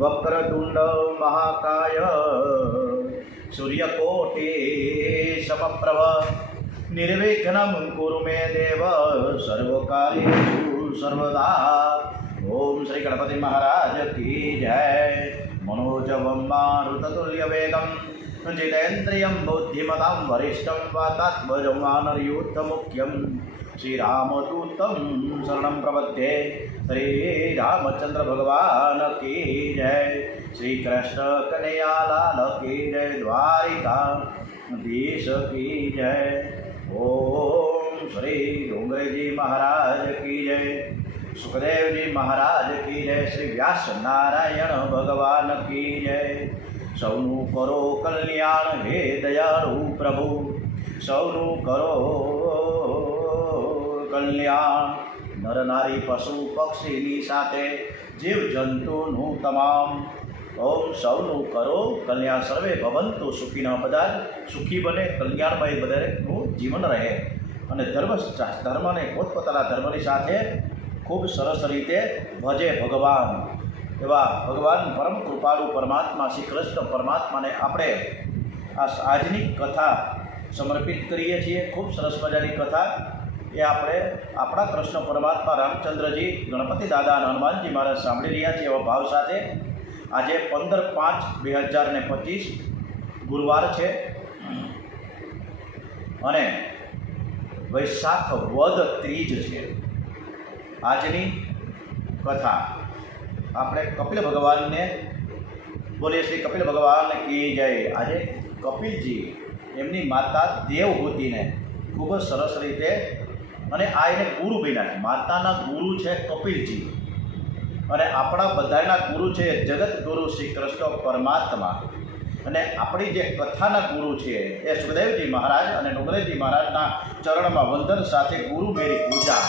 વક્રતુંડ મહાકાય સૂર્યકોટિ સમપ્રભ નિર્વિઘ્નમ કુરુ મે દેવ સર્વકાર્યેષુ સર્વદા. ઓમ શ્રી ગણપતિ મહારાજ કી જય. મનોજવમ મારુતતુલ્ય વેગમ जितेन्द्रियं बुद्धिमतां वरिष्ठं वातात्मजं वानरयूथमुख्यं श्रीरामदूतं शरणं प्रपद्ये. श्रीरामचंद्र भगवान की जय. श्री कृष्ण कन्हैयालाल की जय. द्वारिकाधीश की जय. ओम श्री डोंगरेजी महाराज की जय. सुखदेव जी महाराज की जय. श्री व्यास नारायण भगवान की जय. सौनु करो कल्याण हे दयाळु प्रभु, सौनु करो कल्याण. नर नारी पशु पक्षीनी साथे जीव जंतुनु तमाम. ओम सौनु करो कल्याण. सर्वे भवन्तु सुखीना. બધા સુખી બને, કલ્યાણમય બધાનું જીવન રહે અને ધર્મને પોતપોતાના ધર્મની સાથે ખૂબ સરસ રીતે ભજે ભગવાન. એવા ભગવાન પરમ કૃપાળુ પરમાત્મા શ્રી કૃષ્ણ પરમાત્માને આપણે આજની કથા સમર્પિત કરીએ છીએ. ખૂબ સરસ મજાની કથા એ આપણે આપણા કૃષ્ણ પરમાત્મા રામચંદ્રજી, ગણપતિ દાદા અને હનુમાનજી મહારાજ સાંભળી રહ્યા છીએ એવા ભાવ સાથે. આજે 15/5/2025 ગુરુવાર છે અને વૈશાખ વદ ત્રીજ છે. આજની કથા આપણે કપિલ ભગવાનને બોલીએ. શ્રી કપિલ ભગવાન કી જય. આજે કપિલજી એમની માતા દેવહૂતિને ખૂબ જ સરસ રીતે, અને આ એને ગુરુ બન્યા છે. માતાના ગુરુ છે કપિલજી અને આપણા બધાના ગુરુ છે જગત ગુરુ શ્રી કૃષ્ણ પરમાત્મા. અને આપણી જે કથાના ગુરુ છે એ સુખદેવજી મહારાજ અને ડોંગરેજી મહારાજના ચરણમાં વંદન સાથે ગુરુ મેરી પૂજા.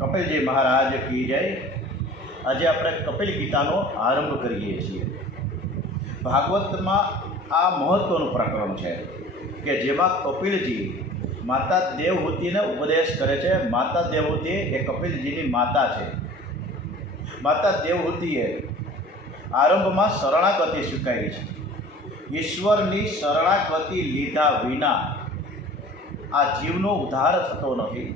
કપિલજી મહારાજ કી જય. આજે આપણે કપિલ ગીતાનો આરંભ કરીએ છીએ. ભાગવતમાં આ મહત્વનું પ્રકરણ છે કે જેમાં કપિલજી માતા દેવહૂતિને ઉપદેશ કરે છે. માતા દેવહૂતિ એ કપિલજીની માતા છે. માતા દેવહૂતિએ આરંભમાં શરણાગતિ સ્વીકારી છે. ઈશ્વરની શરણાગતિ લીધા વિના આ જીવનો ઉદ્ધાર થતો નથી.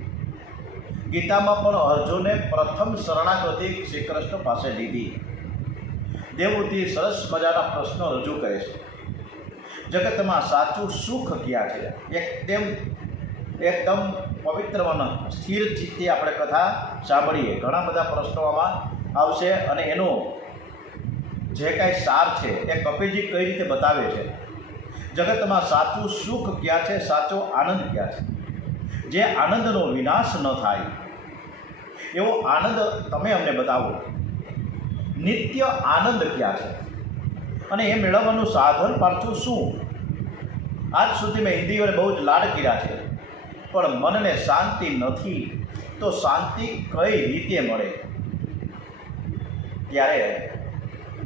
ગીતામાં પણ અર્જુને પ્રથમ શરણાગતિ શ્રી કૃષ્ણ પાસે લીધી. દેવહૂતિ સરસ મજાના પ્રશ્નો રજૂ કરે છે. જગતમાં સાચું સુખ ક્યાં છે? એકદમ પવિત્ર અને સ્થિર ચિત્તે આપણે કથા સાંભળીએ. ઘણા બધા પ્રશ્નો આમાં આવશે અને એનો જે કાંઈ સાર છે એ કપિલજી કઈ રીતે બતાવે છે. જગતમાં સાચું સુખ ક્યાં છે? સાચો આનંદ ક્યાં છે? જે આનંદનો વિનાશ ન થાય એવો આનંદ તમે અમને બતાવો. નિત્ય આનંદ ક્યાં છે અને એ મેળવવાનું સાધન પાછું શું? આજ સુધી મેં ઇન્દ્રિયોને બહુ જ લાડ કર્યા છે, પણ મનને શાંતિ નથી, તો શાંતિ કઈ રીતે મળે? ત્યારે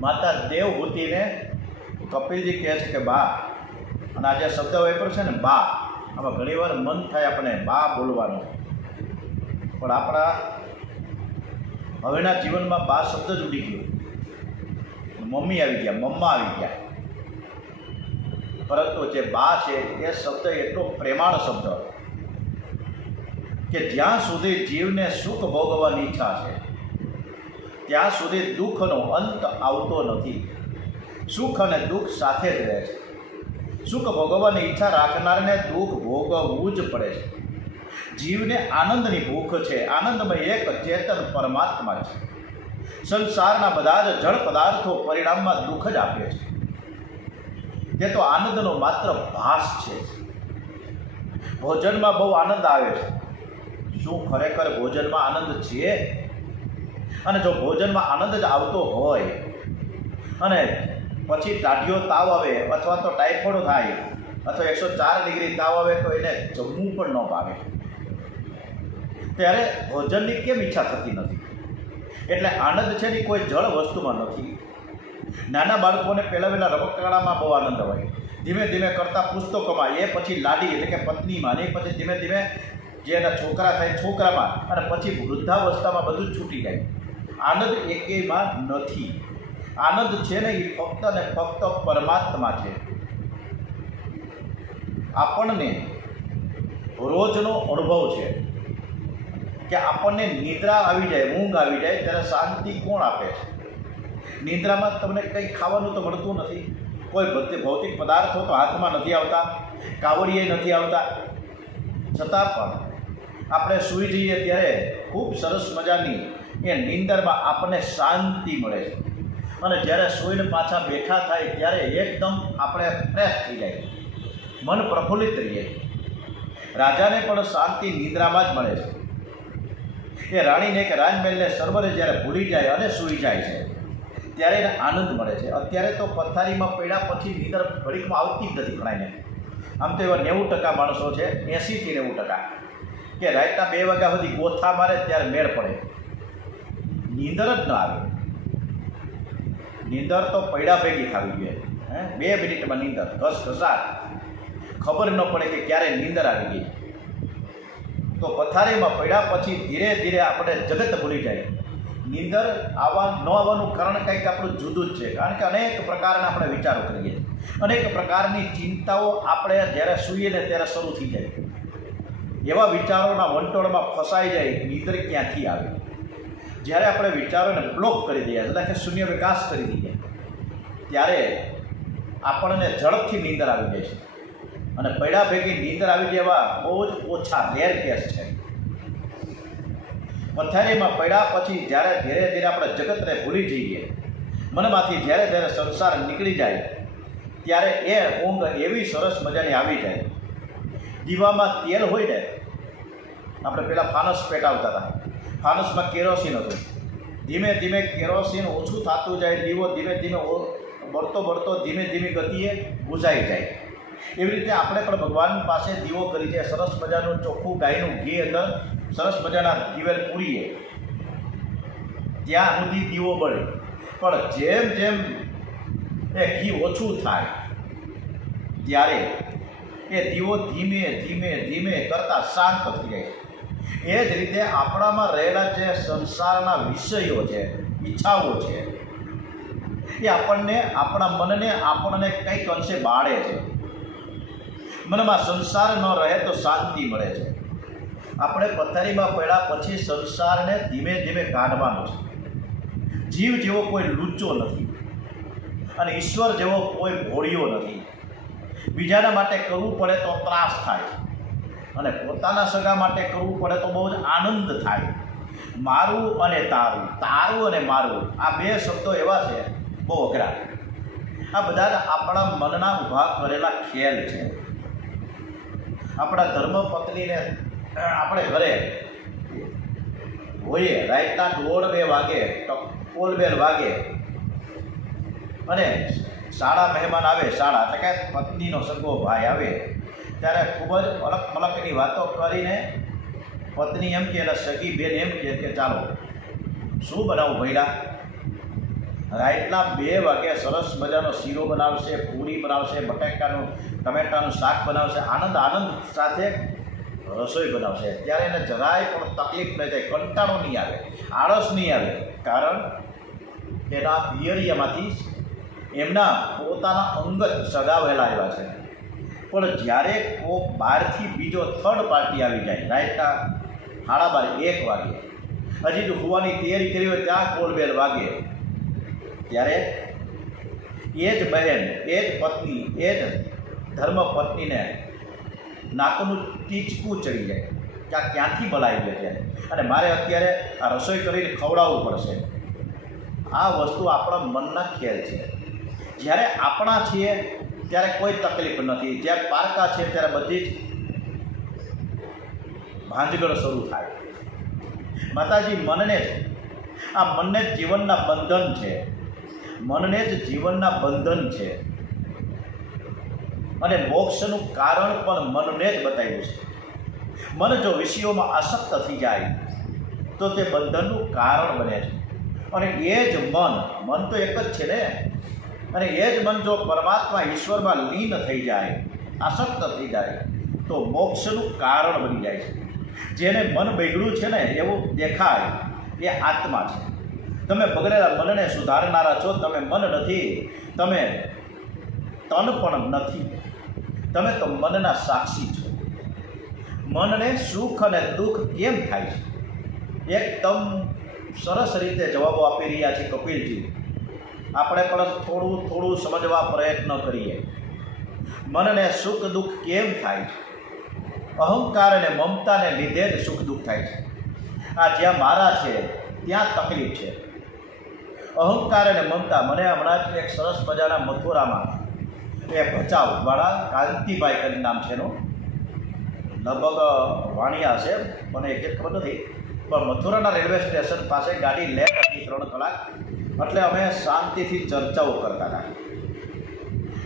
માતા દેવહૂતિને કપિલજી કહે છે કે બા, અને આ જે શબ્દ વાપર્યો છે ને બા, આમાં ઘણીવાર મન થાય આપણે બા બોલવાનું, પણ આપણા હવેના જીવનમાં બા શબ્દ જ ઉડી ગયો, મમ્મી આવી ગયા, મમ્મા આવી ગયા. પરંતુ જે બા છે એ શબ્દ એટલો પ્રેમાળ શબ્દ કે જ્યાં સુધી જીવને સુખ ભોગવવાની ઈચ્છા છે ત્યાં સુધી દુઃખનો અંત આવતો નથી. સુખ અને દુઃખ સાથે જ રહે છે. સુખ ભોગવવાની ઈચ્છા રાખનારને દુઃખ ભોગવવું જ પડે છે. જીવને આનંદની ભૂખ છે. આનંદમય એક ચેતન પરમાત્મા છે. સંસારના બધા જ જળ પદાર્થો પરિણામમાં દુઃખ જ આપે છે. તે તો આનંદનો માત્ર ભાસ છે. ભોજનમાં બહુ આનંદ આવે છે. શું ખરેખર ભોજનમાં આનંદ છે? અને જો ભોજનમાં આનંદ જ આવતો હોય અને પછી ટાઢિયો તાવ આવે અથવા તો ટાઇફોઇડ થાય અથવા 104 ડિગ્રી તાવ આવે તો એને જમવું પણ ન ભાવે, ત્યારે ભોજનની કેમ ઈચ્છા થતી નથી? એટલે આનંદ છે ને કોઈ જળ વસ્તુમાં નથી. નાના બાળકોને પહેલાં રમકડામાં બહુ આનંદ હોય, ધીમે ધીમે કરતાં પુસ્તકોમાં, એ પછી લાડી એટલે કે પત્નીમાં, એ પછી ધીમે ધીમે જે એના છોકરા થાય છોકરામાં, અને પછી વૃદ્ધાવસ્થામાં બધું જ છૂટી જાય. આનંદ એકેયમાં નથી. આનંદ છે ને એ ફક્ત ને ફક્ત પરમાત્મા છે. આપણને રોજનો અનુભવ છે કે આપણને નિદ્રા આવી જાય, ઊંઘ આવી જાય ત્યારે શાંતિ કોણ આપે છે? નિદ્રામાં તમને કંઈ ખાવાનું તો મળતું નથી, કોઈ ભૌતિક પદાર્થો તો હાથમાં નથી આવતા, કાવડીએ નથી આવતા, છતાં પણ આપણે સૂઈ જઈએ ત્યારે ખૂબ સરસ મજાની એ નિંદરમાં આપણને શાંતિ મળે છે. અને જ્યારે સૂઈને પાછા બેઠા થાય ત્યારે એકદમ આપણે ફ્રેશ થઈ જાય, મન પ્રફુલ્લિત રહીએ. રાજાને પણ શાંતિ નિંદ્રામાં જ મળે છે. એ રાણીને કે રાજમહેલને સર્વરે જ્યારે ભૂલી જાય અને સૂઈ જાય છે ત્યારે એને આનંદ મળે છે. અત્યારે તો પથારીમાં પડ્યા પછી નીંદર ઘડીકમાં આવતી જ નથી ઘણાને. આમ તો એવા 90% માણસો છે, 80 થી 90%, કે રાતના 2 વાગ્યા સુધી ગોથા મારે ત્યારે મેળ પડે, નીંદર જ ન આવે. નીંદર તો પૈડા ભેગી થવી જોઈએ. 2 મિનિટમાં નીંદર, ઘસઘસાટ, ખબર ન પડે કે ક્યારે નીંદર આવી ગઈ. તો પથારીમાં પડ્યા પછી ધીરે ધીરે આપણે જગત ભૂલી જાય. નીંદર ન આવવાનું કારણ કંઈક આપણું જુદું જ છે. કારણ કે અનેક પ્રકારના આપણે વિચારો કરીએ, અનેક પ્રકારની ચિંતાઓ આપણે જ્યારે સૂઈએ ને ત્યારે શરૂ થઈ જાય. એવા વિચારોના વંટોળમાં ફસાઈ જાય, નીંદર ક્યાંથી આવે? જ્યારે આપણે વિચારોને બ્લોક કરી દઈએ, એટલે કે શૂન્ય વિકાસ કરી દઈએ, ત્યારે આપણને ઝડપથી નીંદર આવી જાય છે. અને પૈડા ભેગી નીંદર આવી જેવા બહુ જ ઓછા રેર કેસ છે. પથારીમાં પડ્યા પછી જ્યારે ધીરે ધીરે આપણે જગતને ભૂલી જઈએ, મનમાંથી જ્યારે જ્યારે સંસાર નીકળી જાય ત્યારે એ ઊંઘ એવી સરસ મજાની આવી જાય. દીવામાં તેલ હોય ને, આપણે પહેલાં ફાનસ પેટાવતા હતા, ફાનસમાં કેરોસીન હતું, ધીમે ધીમે કેરોસીન ઓછું થતું જાય, દીવો ધીમે ધીમે બળતો બળતો ધીમે ધીમે ગતિએ બુઝાઈ જાય. એવી રીતે આપણે પણ ભગવાન પાસે દીવો કરી છે. સરસ મજાનું ચોખ્ખું ગાયનું ઘી અંદર સરસ મજાના દિવેલ પૂરીએ ત્યાં સુધી દીવો બળે. પણ જેમ જેમ એ ઘી ઓછું થાય ત્યારે એ દીવો ધીમે ધીમે ધીમે કરતાં શાંત થઈ જાય. એ જ રીતે આપણામાં રહેલા જે સંસારના વિષયો છે, ઈચ્છાઓ છે, એ આપણા મનને કંઈક અંશે બાળે છે. મનમાં સંસાર ન રહે તો શાંતિ મળે છે. આપણે પથારીમાં પડ્યા પછી સંસારને ધીમે ધીમે કાઢવાનો છે. જીવ જેવો કોઈ લુચ્ચો નથી અને ઈશ્વર જેવો કોઈ ભોળિયો નથી. બીજાના માટે કરવું પડે તો ત્રાસ થાય અને પોતાના સગા માટે કરવું પડે તો બહુ જ આનંદ થાય. મારું અને તારું, તારું અને મારું, આ 2 શબ્દો એવા છે બહુ અઘરા. આ બધા આપણા મનના ઊભા કરેલા ખેલ છે. આપણા ધર્મપત્નીને આપણે ઘરે હોઈએ, રાતના 1:30 વાગે, પોલ બેલ વાગે અને શાળા મહેમાન આવે, શાળા એટલે કે પત્નીનો સગો ભાઈ આવે, ત્યારે ખૂબ જ અલગ મલકની વાતો કરીને પત્ની એમ કે, એટલે સગી બેન એમ કે ચાલો શું બનાવું ભૈડા? રાઈટના 2 વાગે સરસ મજાનો શીરો બનાવશે, પૂરી બનાવશે, બટાકાનું ટમેટાનું શાક બનાવશે, આનંદ સાથે રસોઈ બનાવશે. ત્યારે એને જરાય પણ તકલીફ નહીં થાય, કંટાળો નહીં આવે, આળસ નહીં આવે. કારણ એના પિયરિયામાંથી એમના પોતાના અંગત સગાવેલા આવ્યા છે. પણ જ્યારે કોઈ બહારથી બીજો થર્ડ પાર્ટી આવી જાય, રાઈટના 12:30 1 વાગે, હજી જો હોવાની તૈયારી કરી હોય ત્યાં કોલબેલ વાગે, ત્યારે એ જ બહેન, એ જ પત્ની, એ જ ધર્મપત્નીને નાકનું ટીચકું ચડી જાય કે આ ક્યાંથી બોલાવી ગયા ત્યારે, અને મારે અત્યારે આ રસોઈ કરીને ખવડાવવું પડશે. આ વસ્તુ આપણા મનના ખેલ છે. જ્યારે આપણા છીએ ત્યારે કોઈ તકલીફ નથી, જ્યારે પારકા છે ત્યારે બધી જ ભાંજગળ શરૂ થાય. માતાજી મનને જ, આ મનને જ જીવનના બંધન છે, મનને જ જીવનના બંધન છે, અને મોક્ષનું કારણ પણ મનને જ બતાવ્યું છે. મન જો વિષયોમાં આસક્ત થઈ જાય તો તે બંધનનું કારણ બને છે. અને એ જ મન તો એક જ છે ને, અને એ જ મન જો પરમાત્મા ઈશ્વરમાં લીન થઈ જાય, આસક્ત થઈ જાય, તો મોક્ષનું કારણ બની જાય છે. જેને મન બગડ્યું છે ને એવું દેખાય એ આત્મા છે. તમે બગડેલા મનને સુધારનારા છો. તમે મન નથી, તમે તન પણ નથી, તમે તો મનના સાક્ષી છો. મનને સુખ અને દુઃખ કેમ થાય છે? એકદમ સરસ રીતે જવાબો આપી રહ્યા છે કપિલજી. આપણે પણ થોડું સમજવા પ્રયત્ન કરીએ. મનને સુખ દુઃખ કેમ થાય છે? અહંકાર અને મમતાને લીધે જ સુખ દુઃખ થાય છે. આ જ્યાં મારા છે ત્યાં તકલીફ છે. અહંકાર અને મમતા. મને હમણાં જ એક સરસ મજાના મથુરામાં એ ભચાઉવાળા કાંતિભાઈ કરીને નામ છે એનું, લગભગ વાણિયા છે, મને એક ખબર નથી, પણ મથુરાના રેલવે સ્ટેશન પાસે ગાડી લેટ હતી 3 કલાક. એટલે અમે શાંતિથી ચર્ચાઓ કરતા હતા.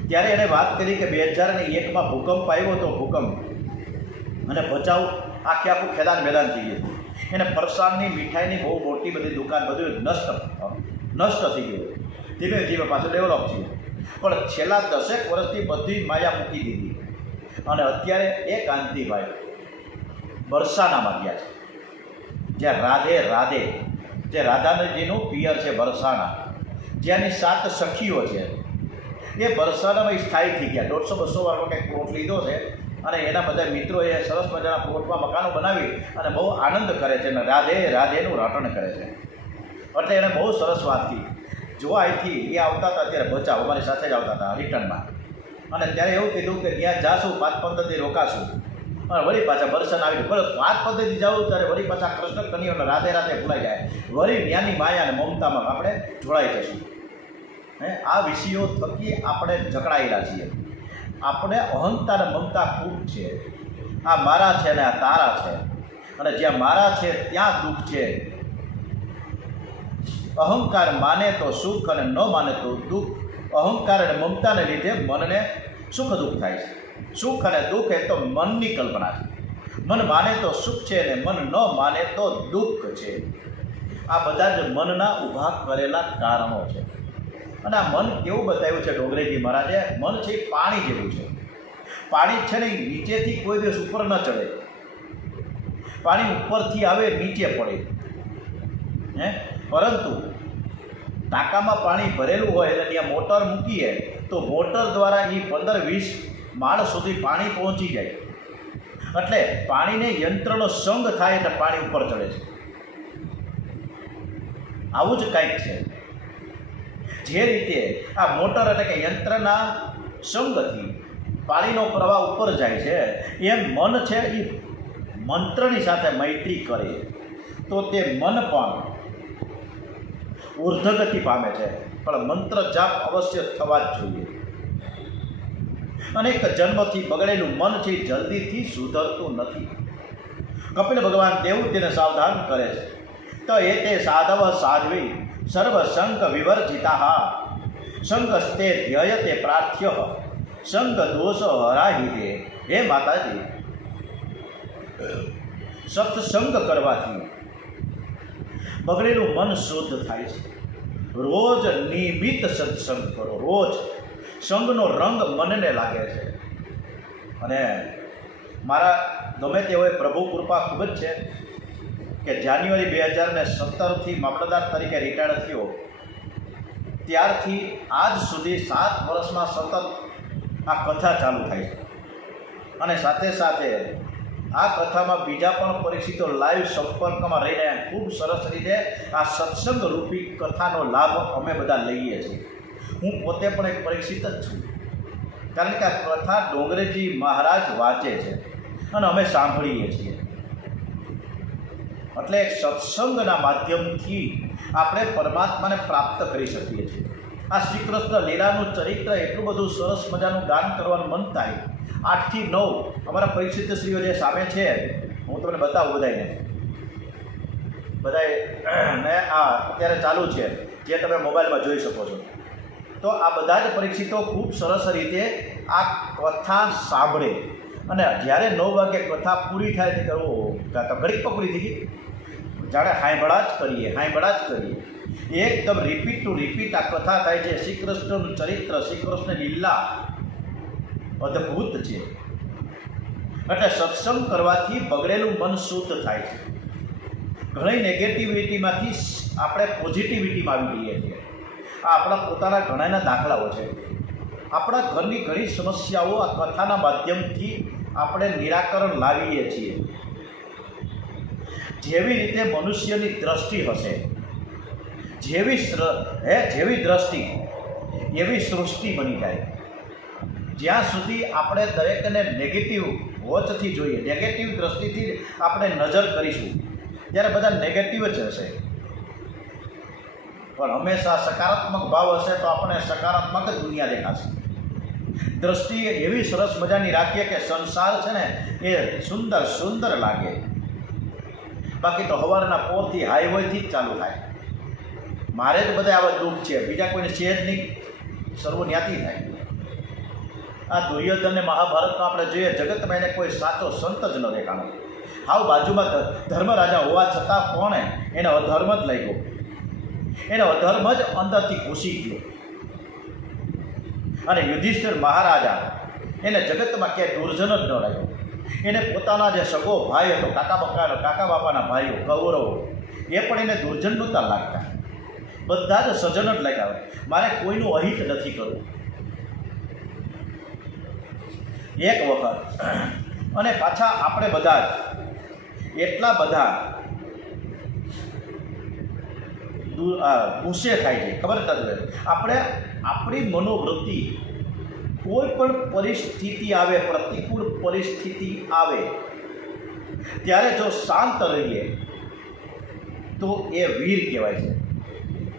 ત્યારે એણે વાત કરી કે 2001માં ભૂકંપ આવ્યો હતો, ભૂકંપ, અને ભચાઉ આખું ખેદાન મેદાન થઈ ગયું. એને ફરસાણની, મીઠાઈની બહુ મોટી બધી દુકાન બધું નષ્ટ થઈ ગયું. ધીમે ધીમે પાછું ડેવલપ થયું. પણ છેલ્લા 10 વર્ષથી બધી માયા મૂકી દીધી. અને અત્યારે એ કાંતિભાઈ બરસાનામાં ગયા છે, જ્યાં રાધે જે રાધાજીનું પિયર છે બરસાના, જ્યાંની 7 સખીઓ છે, એ બરસાનામાં સ્થાયી થઈ ગયા. 150-200 વાળો કંઈક પ્લોટ લીધો છે, અને એના બધા મિત્રોએ સરસ મજાના પ્લોટમાં મકાનો બનાવી અને બહુ આનંદ કરે છે, અને રાધેનું રટણ કરે છે. એટલે એણે બહુ સરસ વાત કરી. જો અહીંથી એ આવતા હતા ત્યારે બચાવ અમારી સાથે જ આવતા હતા રિટર્નમાં, અને ત્યારે એવું કીધું કે ત્યાં જાશું, 5-15 દી રોકાશું, અને વળી પાછા બરસાન આવી. પણ 5-15 દી જાવું ત્યારે વળી પાછા કૃષ્ણ કન્યાઓને રાધે ભૂલાઈ જાય, વળી જ્ઞાની માયા અને મમતામાં આપણે જોડાઈ જશું. આ વિષયો થકી આપણે જકડાયેલા છીએ. આપણે અહંતા અને મમતા ખૂબ છે. આ મારા છે ને આ તારા છે, અને જ્યાં મારા છે ત્યાં દુઃખ છે. અહંકાર માને તો સુખ અને ન માને તો દુઃખ. અહંકાર અને મમતાને લીધે મનને સુખ દુઃખ થાય છે. સુખ અને દુઃખ એ તો મનની કલ્પના છે. મન માને તો સુખ છે, અને મન ન માને તો દુઃખ છે. આ બધા જ મનના ઊભા કરેલા કારણો છે. અને આ મન કેવું બતાવ્યું છે ડોંગરેજી મહારાજે? મન છે એ પાણી જેવું છે. પાણી છે ને નીચેથી કોઈ દિવસ ઉપર ન ચડે, પાણી ઉપરથી આવે નીચે પડે. પરંતુ ટાંકામાં પાણી ભરેલું હોય અને ત્યાં મોટર મૂકીએ તો મોટર દ્વારા એ 15-20 માળ સુધી પાણી પહોંચી જાય. એટલે પાણીને યંત્રનો સંગ થાય એટલે પાણી ઉપર ચડે છે. આવું જ કંઈક છે. જે રીતે આ મોટર એટલે કે યંત્રના સંગથી પાણીનો પ્રવાહ ઉપર જાય છે, એમ મન છે એ મંત્રની સાથે મૈત્રી કરે તો તે મન પણ ઉર્ધગતિ પામે છે. પણ મંત્ર જાપ અવશ્ય થવા જ જોઈએ. અનેક જન્મથી બગડેલું મન છે જલ્દીથી સુધરતું નથી. કપિલ ભગવાન દેવૂતિને સાવધાન કરે છે. તો એ તે સાધવ સાધ્વી સર્વ સંગ વિવર્જિતા સંગસ્તે ધ્યયતે પ્રાર્થ્ય સંગ દોષ હરાહિતે. હે માતાજી, સત્સંગ કરવાથી બગડેલું મન શુદ્ધ થાય છે. રોજ નિયમિત સત્સંગ કરો. રોજ સંગનો રંગ મનને લાગે છે. અને મારા ગમે તે હોય, પ્રભુ કૃપા ખૂબ જ છે કે જાન્યુઆરી 2017થી મામલતદાર તરીકે રિટાયર્ડ થયો ત્યારથી આજ સુધી 7 વર્ષમાં સતત આ કથા ચાલુ થાય છે. અને સાથે સાથે આ કથામાં બીજા પણ પરીક્ષિતો લાઈવ સંપર્કમાં રહીને ખૂબ સરસ રીતે આ સત્સંગ રૂપી કથાનો લાભ અમે બધા લઈએ છીએ. હું પોતે પણ એક પરીક્ષિત જ છું, કારણ કે આ કથા ડોંગરેજી મહારાજ વાંચે છે અને અમે સાંભળીએ છીએ. એટલે સત્સંગના માધ્યમથી આપણે પરમાત્માને પ્રાપ્ત કરી શકીએ છીએ. આ શ્રી કૃષ્ણ લીલાનું ચરિત્ર એટલું બધું સરસ મજાનું ગાન કરવાનું મન થાય. 8 થી 9 અમારા પરીક્ષિતશ્રીઓ જે સામે છે, હું તમને બતાવું બધાએ ને આ અત્યારે ચાલુ છે, જે તમે મોબાઈલમાં જોઈ શકો છો. તો આ બધા જ પરીક્ષિતો ખૂબ સરસ રીતે આ કથા સાંભળે અને જ્યારે 9 વાગે કથા પૂરી થાય છે તો ઘડીક પૂરી થઈ ગઈ, જાણે હાંભળા જ કરીએ. એકદમ રિપીટ ટુ રિપીટ આ કથા થાય છે. શ્રી કૃષ્ણનું ચરિત્ર, શ્રી કૃષ્ણ લીલા અદ્ભુત છે. એટલે સત્સંગ કરવાથી બગડેલું મન શુદ્ધ થાય છે. ઘણી નેગેટિવિટીમાંથી આપણે પોઝિટિવિટીમાં આવી જઈએ છીએ. આ આપણા પોતાના ઘણાના દાખલાઓ છે. આપણા ઘરની ઘણી સમસ્યાઓ આ કથાના માધ્યમથી આપણે નિરાકરણ લાવીએ છીએ. જેવી રીતે મનુષ્યની દ્રષ્ટિ હશે, જેવી દ્રષ્ટિ એવી સૃષ્ટિ બની જાય. જ્યાં સુધી આપણે દરેકને નેગેટિવ વોચથી જોઈએ, નેગેટિવ દ્રષ્ટિથી આપણે નજર કરીશું, ત્યારે બધા નેગેટિવ જ હશે. પણ હંમેશા સકારાત્મક ભાવ હશે તો આપણે સકારાત્મક જ દુનિયા દેખાશે. દ્રષ્ટિ એવી સરસ મજાની રાખીએ કે સંસાર છે ને એ સુંદર લાગે. બાકી તો સવારના પોરથી હાઈવેથી જ ચાલુ થાય. મારે તો બધા આવા દુઃખ છે, બીજા કોઈને છે જ નહીં, સર્વન્યાતી થાય. આ દુર્યોધનને મહાભારતમાં આપણે જોઈએ, જગતમાં એને કોઈ સાચો સંત જ ન દેખાણો. હાવ બાજુમાં ધર્મરાજા હોવા છતાં કોણે એને અધર્મ જ લાગ્યો, એને અધર્મ જ અંદરથી ઘૂસી ગયો. અને યુધિષ્ઠિર મહારાજા એને જગતમાં ક્યાંય દુર્જન જ ન લાગ્યો. એને પોતાના જે સગો ભાઈ હતો, કાકા બાપાના ભાઈઓ કૌરવો, એ પણ એને દુર્જન નહોતા લાગતા. બધા જ સજ્જન જ લાગ્યા. મારે કોઈનું અહિત નથી કરવું. એક વખત અને પાછા આપણે બધા જ એટલા બધા ગુસ્સે થાય છે, ખબર નથી. આપણે આપણી મનોવૃત્તિ કોઈ પણ પરિસ્થિતિ આવે, પ્રતિકૂળ પરિસ્થિતિ આવે ત્યારે જો શાંત રહીએ તો એ વીર કહેવાય છે.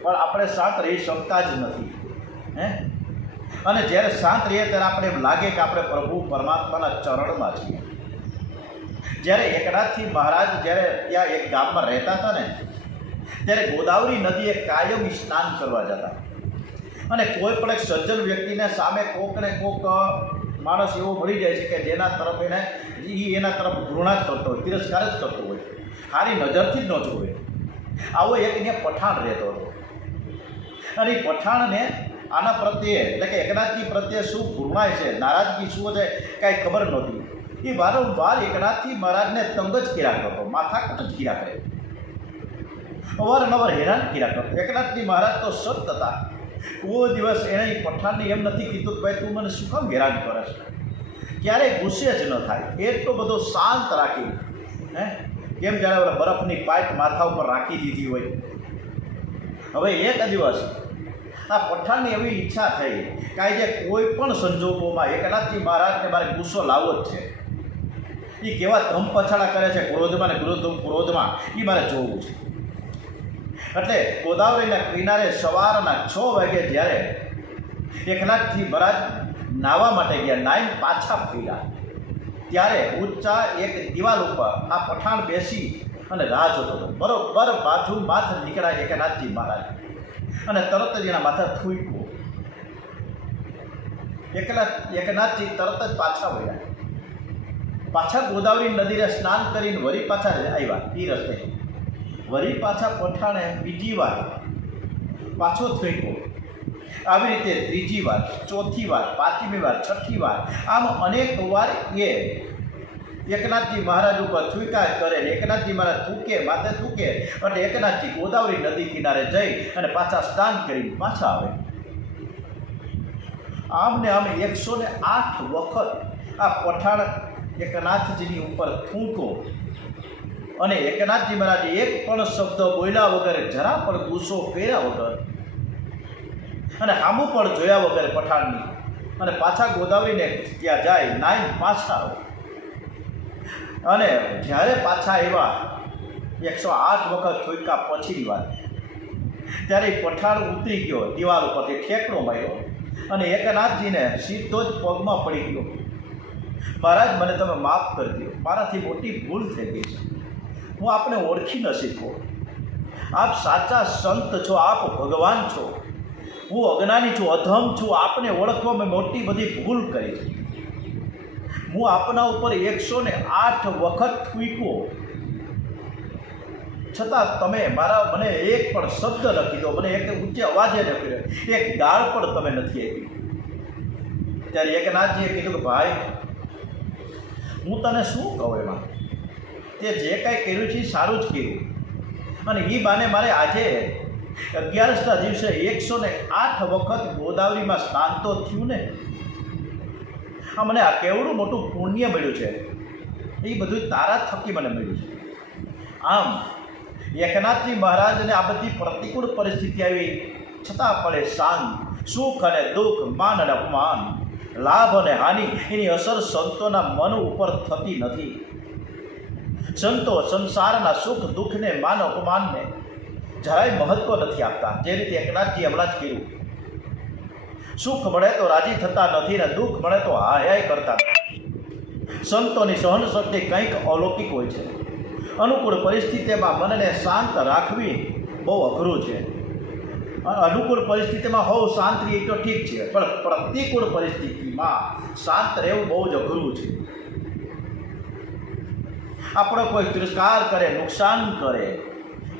પણ આપણે શાંત રહી શકતા જ નથી. અને જ્યારે શાંત રહીએ ત્યારે આપણે એમ લાગે કે આપણે પ્રભુ પરમાત્માના ચરણમાં છીએ. જ્યારે એકનાથજી મહારાજ જ્યારે ત્યાં એક ગામમાં રહેતા હતા ને, ત્યારે ગોદાવરી નદીએ કાયમી સ્નાન કરવા જતા. અને કોઈ પણ એક સજ્જન વ્યક્તિને સામે કોકને કોક માણસ એવો મળી જાય છે કે જેના તરફ એના તરફ ઘૃણા જ કરતો હોય, તિરસ્કાર જ કરતો હોય, સારી નજરથી જ ન જોવે. આવો એક અહીંયા પઠાણ રહેતો હતો. અને એ પઠાણને આના પ્રત્યે એટલે કે એકનાથજી પ્રત્યે શું ઘૃણાય છે, નારાજગી શું છે, કાંઈ ખબર નહોતી. એ વારંવાર એકનાથજી મહારાજને તંગ જ કર્યા કરતો, માથાકૂટ જ કર્યા કરે, અવારનવાર હેરાન કર્યા કરતો. એકનાથજી મહારાજ તો સત હતા. કોઈ દિવસ એણે પઠાણને એમ નથી કીધું કે ભાઈ તું મને શું કામ હેરાન કરે છે, ક્યારેય ગુસ્સે જ ન થાય. એટલો બધો શાંત રાખી, કેમ જાણે બરફની પાઇપ માથા ઉપર રાખી દીધી હોય. હવે એક દિવસ આ પઠાણની એવી ઈચ્છા થઈ કે આજે કોઈ પણ સંજોગોમાં એકનાથજી મહારાજને મારે ગુસ્સો લાવવો જ છે. એ કેવા ધમ પછાડા કરે છે ક્રોધમાં ને ક્રોધમાં, એ મારે જોવું છે. એટલે ગોદાવરીના કિનારે સવારના 6 વાગે જ્યારે એકનાથજી મહારાજ નાહવા માટે ગયા, નાહીને પાછા ફર્યા, ત્યારે ઊંચા એક દિવાલ ઉપર આ પઠાણ બેસી અને રાહ જોતો હતો. બરોબર માથ નીકળ્યા એકનાથજી મહારાજ અને તરત જ એના માથા થૂક્યું. એકનાથજી તરત જ પાછા વળ્યા. પાછા ગોદાવરી નદીને સ્નાન કરીને વળી પાછા આવ્યા. એ રસ્તે વળી પાછા પઠાણે બીજી વાર પાછો થૂંક્યો. આવી રીતે ત્રીજી વાર, ચોથી વાર, પાંચમી વાર, છઠ્ઠી વાર, આમ અનેક વાર એ એકનાથજી મહારાજ ઉપર થૂંકા કરે ને એકનાથજી મહારાજ થૂકે માથે થૂકે એટલે એકનાથજી ગોદાવરી નદી કિનારે જઈ અને પાછા સ્નાન કરી પાછા આવે. આમ ને આમ 108 વખત આ પઠાણ એકનાથજીની ઉપર થૂંકો અને એકનાથજી મહારાજે એક પણ શબ્દ બોલ્યા વગર, જરા પણ ગુસ્સો કર્યા વગર અને સામું પણ જોયા વગર પઠાણની અને પાછા ગોદાવરીને ત્યાં જાય, નાઈ પાછા આવે. અને જ્યારે પાછા આવ્યા 108 વખત થૂંકા પછીની વાત, ત્યારે પઠાણ ઉતરી ગયો, દિવાલ ઉપરથી ઠેકડો માર્યો અને એકનાથજીને સીધો જ પગમાં પડી ગયો. મહારાજ, મને તમે માફ કરી દો, મારાથી મોટી ભૂલ થઈ ગઈ છે. હું આપને ઓળખી ન શીખો. આપ સાચા સંત છો, આપ ભગવાન છો. હું અજ્ઞાની છું, અધમ છું. આપને ઓળખવામાં મોટી બધી ભૂલ કરી છે. હું આપના ઉપર 108 વખત થૂંક્યો, છતાં તમે મને એક પણ શબ્દ ન કીધો, મને એક ઊંચે અવાજે ન કર્યો, એક ગાળ પણ તમે નથી આપી. ત્યારે એકનાથજીએ કીધું કે ભાઈ, હું તને શું કહું, એમાં તે જે કાંઈ કર્યું છે સારું જ કર્યું. અને એ બાને મારે આજે 11ના દિવસે 108 વખત ગોદાવરીમાં સ્નાન તો થયું ને. આ મને આ કેવડું મોટું પુણ્ય મળ્યું છે, એ બધું તારા થકી મને મળ્યું છે. આમ એકનાથજી મહારાજને આ બધી પ્રતિકૂળ પરિસ્થિતિ આવી છતાં પડે શાંત, સુખ અને દુઃખ, માન અને અપમાન, લાભ અને હાનિ, એની અસર સંતોના મન ઉપર થતી નથી. સંતો સંસારના સુખ દુઃખને, માન અપમાનને જરાય મહત્વ નથી આપતા. જે રીતે એકનાથજી હમણાં જ કીધું, સુખ મળે તો રાજી થતા નથી ને દુઃખ મળે તો હાય કરતા નથી. સંતોની સહન શક્તિ કંઈક અલૌકિક હોય છે. અનુકૂળ પરિસ્થિતિમાં મનને શાંત રાખવી બહુ અઘરું છે. અનુકૂળ પરિસ્થિતિમાં હોવ શાંત રહે તો ઠીક છે, પણ પ્રતિકૂળ પરિસ્થિતિમાં શાંત રહેવું બહુ જ અઘરું છે. આપણો કોઈ તિરસ્કાર કરે, નુકસાન કરે,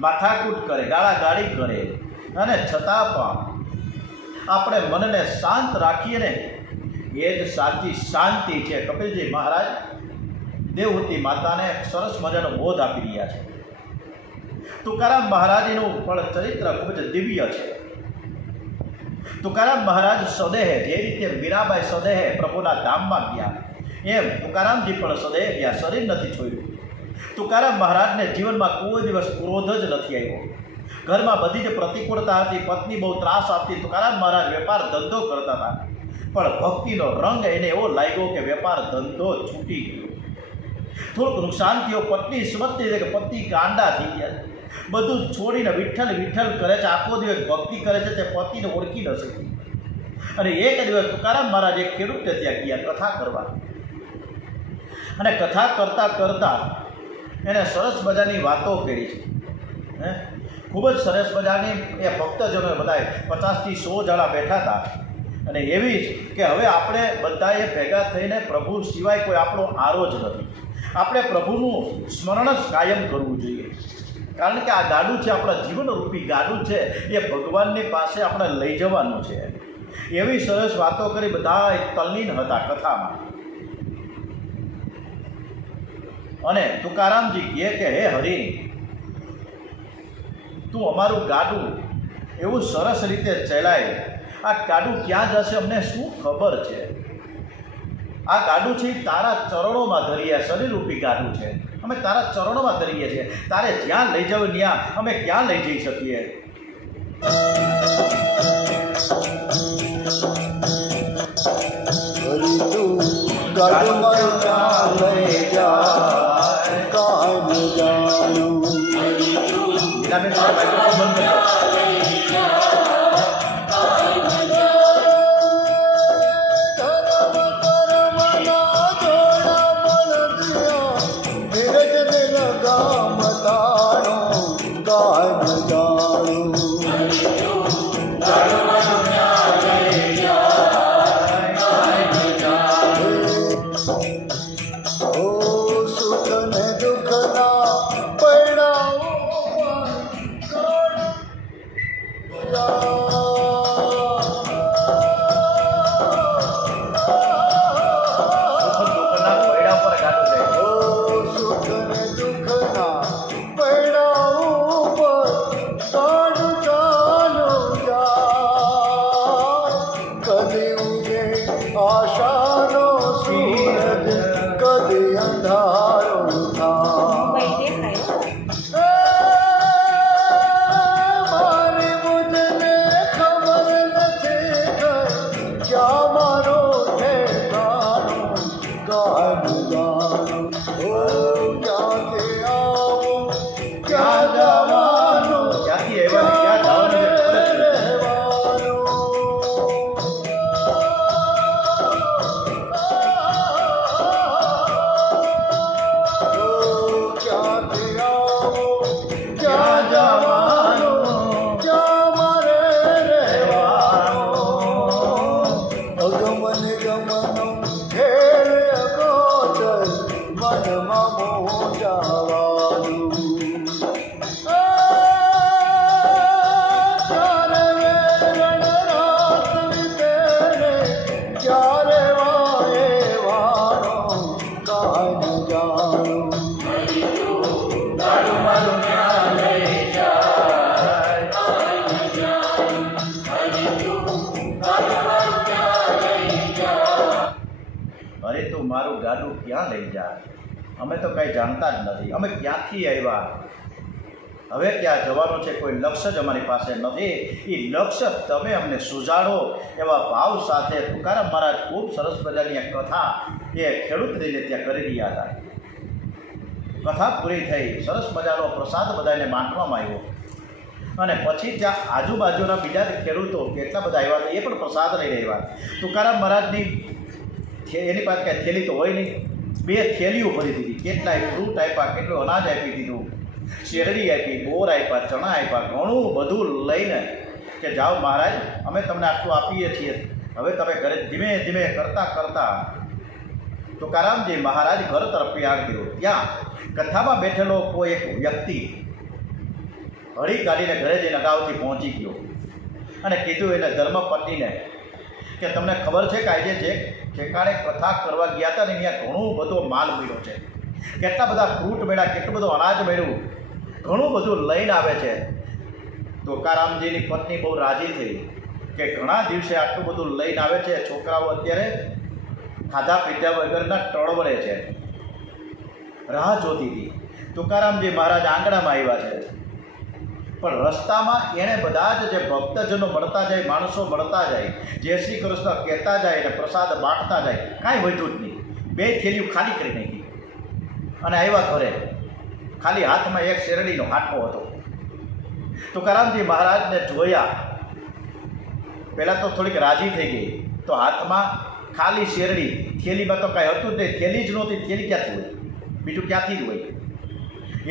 માથાકૂટ કરે, ગાળાગાળી કરે અને છતાં પણ આપણે મનને શાંત રાખીએ ને, એ જ સાચી શાંતિ છે. કપિલજી મહારાજ દેવહૂતિ માતાને સરસ મજાનો બોધ આપી રહ્યા છે. તુકારામ મહારાજનું પણ ચરિત્ર ખૂબ જ દિવ્ય છે. તુકારામ મહારાજ સદેહ, જે રીતે મીરાબાઈ સદેહ પ્રભુના ધામમાં ગયા, એમ તુકારામજી પણ સદેહ ગયા, શરીર નથી છોડ્યું. તુકારામ મહારાજને જીવનમાં કોઈ દિવસ ક્રોધ જ નથી આવ્યો. ઘરમાં બધી જ પ્રતિકૂળતા હતી, પત્ની બહુ ત્રાસ આપતી. તુકારામ મહારાજ વેપાર ધંધો કરતા હતા, પણ ભક્તિનો રંગ એને એવો લાગ્યો કે વેપાર ધંધો છૂટી ગયો. થોડુંક નુકસાન થયું, પત્ની સમજતી છે કે પતિ ગાંડા થઈ ગયા, બધું છોડીને વિઠ્ઠલ વિઠ્ઠલ કરે છે, આખો દિવસ ભક્તિ કરે છે, તે પતિને ઓળખી ન શકી. અને એક દિવસ તુકારામ મહારાજ એક ખેડૂતે ત્યાં ગયા કથા કરવા, અને કથા કરતાં કરતાં એને સરસ મજાની વાતો કરી છે. ખૂબ જ સરસ મજાની. એ ભક્તજનો બધા 50થી 100 જણા બેઠા હતા, અને એવી જ કે હવે આપણે બધાએ ભેગા થઈને પ્રભુ સિવાય કોઈ આપણો આરો જ નથી. આપણે પ્રભુનું સ્મરણ જ કાયમ કરવું જોઈએ, કારણ કે આ ગાડું છે, આપણા જીવનરૂપી ગાડું છે, એ ભગવાનની પાસે આપણે લઈ જવાનું છે. એવી સરસ વાતો કરી, બધા તલ્લીન હતા કથામાં. અને તુકારામજી કહે કે હે હરિ, તું અમારું ગાડું એવું સરસ રીતે ચલાય, આ ગાડું ક્યાં જશે અમને શું ખબર છે? આ ગાડું છે તારા ચરણોમાં ધરીએ, શરીરરૂપી ગાડું છે, અમે તારા ચરણોમાં ધરીએ છીએ. તારે જ્યાં લઈ જવું ત્યાં અમે ક્યાં લઈ જઈ શકીએ? Yeah. મારું ગાડું ક્યાં લઈ જાય? અમે તો કંઈ જાણતા જ નથી. અમે ક્યાંથી આવ્યા, હવે ક્યાં જવાનું છે, કોઈ લક્ષ્ય જ અમારી પાસે નથી. એ લક્ષ્ય તમે અમને સુજાડો એવા ભાવ સાથે તુકારામ મહારાજ ખૂબ સરસ મજાની એક કથા એ ખેડૂત રહીને ત્યાં કરી રહ્યા હતા. કથા પૂરી થઈ, સરસ મજાનો પ્રસાદ બધાને બાંટવામાં આવ્યો અને પછી ત્યાં આજુબાજુના બીજા ખેડૂતો કેટલા બધા આવ્યા હતા, એ પણ પ્રસાદ લઈ રહ્યા. તુકારામ મહારાજની એની પાસે કાંઈ થેલી તો હોય નહીં, 2 થેલીઓ ભરી દીધી. કેટલાય ફ્રૂટ આપ્યા, કેટલું અનાજ આપી દીધું, શેરડી આપી, બોર આપ્યા, ચણા આપ્યા, ઘણું બધું લઈને કે જાઓ મહારાજ, અમે તમને આટલું આપીએ છીએ, હવે તમે ઘરે ધીમે ધીમે કરતાં કરતાં તુકારામજી મહારાજ ઘર તરફ પ્રયાણ કર્યો. ત્યાં કથામાં બેઠેલો કોઈ એક વ્યક્તિ હળી કાઢીને ઘરે જઈને અગાઉથી પહોંચી ગયો અને કીધું એને ધર્મપત્નીને કે તમને ખબર છે કે આજે જે ઠેકાણે કથા કરવા ગયા હતા ને ત્યાં ઘણો બધો માલ મળ્યો છે, કેટલા બધા ફ્રૂટ મળ્યા, કેટલું બધું અનાજ મળ્યું, ઘણું બધું લઈને આવે છે. તુકારામજીની પત્ની બહુ રાજી થઈ કે ઘણા દિવસે આટલું બધું લઈને આવે છે, છોકરાઓ અત્યારે ખાધા પીધા વગરના ટળવળે છે, રાહ જોતી હતી. તુકારામજી મહારાજ આંગણામાં આવ્યા છે, પણ રસ્તામાં એણે બધા જ જે ભક્તજનો મળતા જાય, માણસો મળતા જાય, જય શ્રી કૃષ્ણ કહેતા જાય અને પ્રસાદ બાંટતા જાય, કાંઈ વધ્યું જ નહીં. 2 થેલીઓ ખાલી કરી નાખી અને આવ્યા ઘરે. ખાલી હાથમાં એક શેરડીનો હાથો હતો. તુકારામજી મહારાજને જોયા, પહેલાં તો થોડીક રાજી થઈ ગઈ, તો હાથમાં ખાલી શેરડી, થેલીમાં તો કાંઈ હતું જ નહીં, થેલી જ નહોતી. થેલી ક્યાંથી હોય, બીજું ક્યાંથી જ હોય?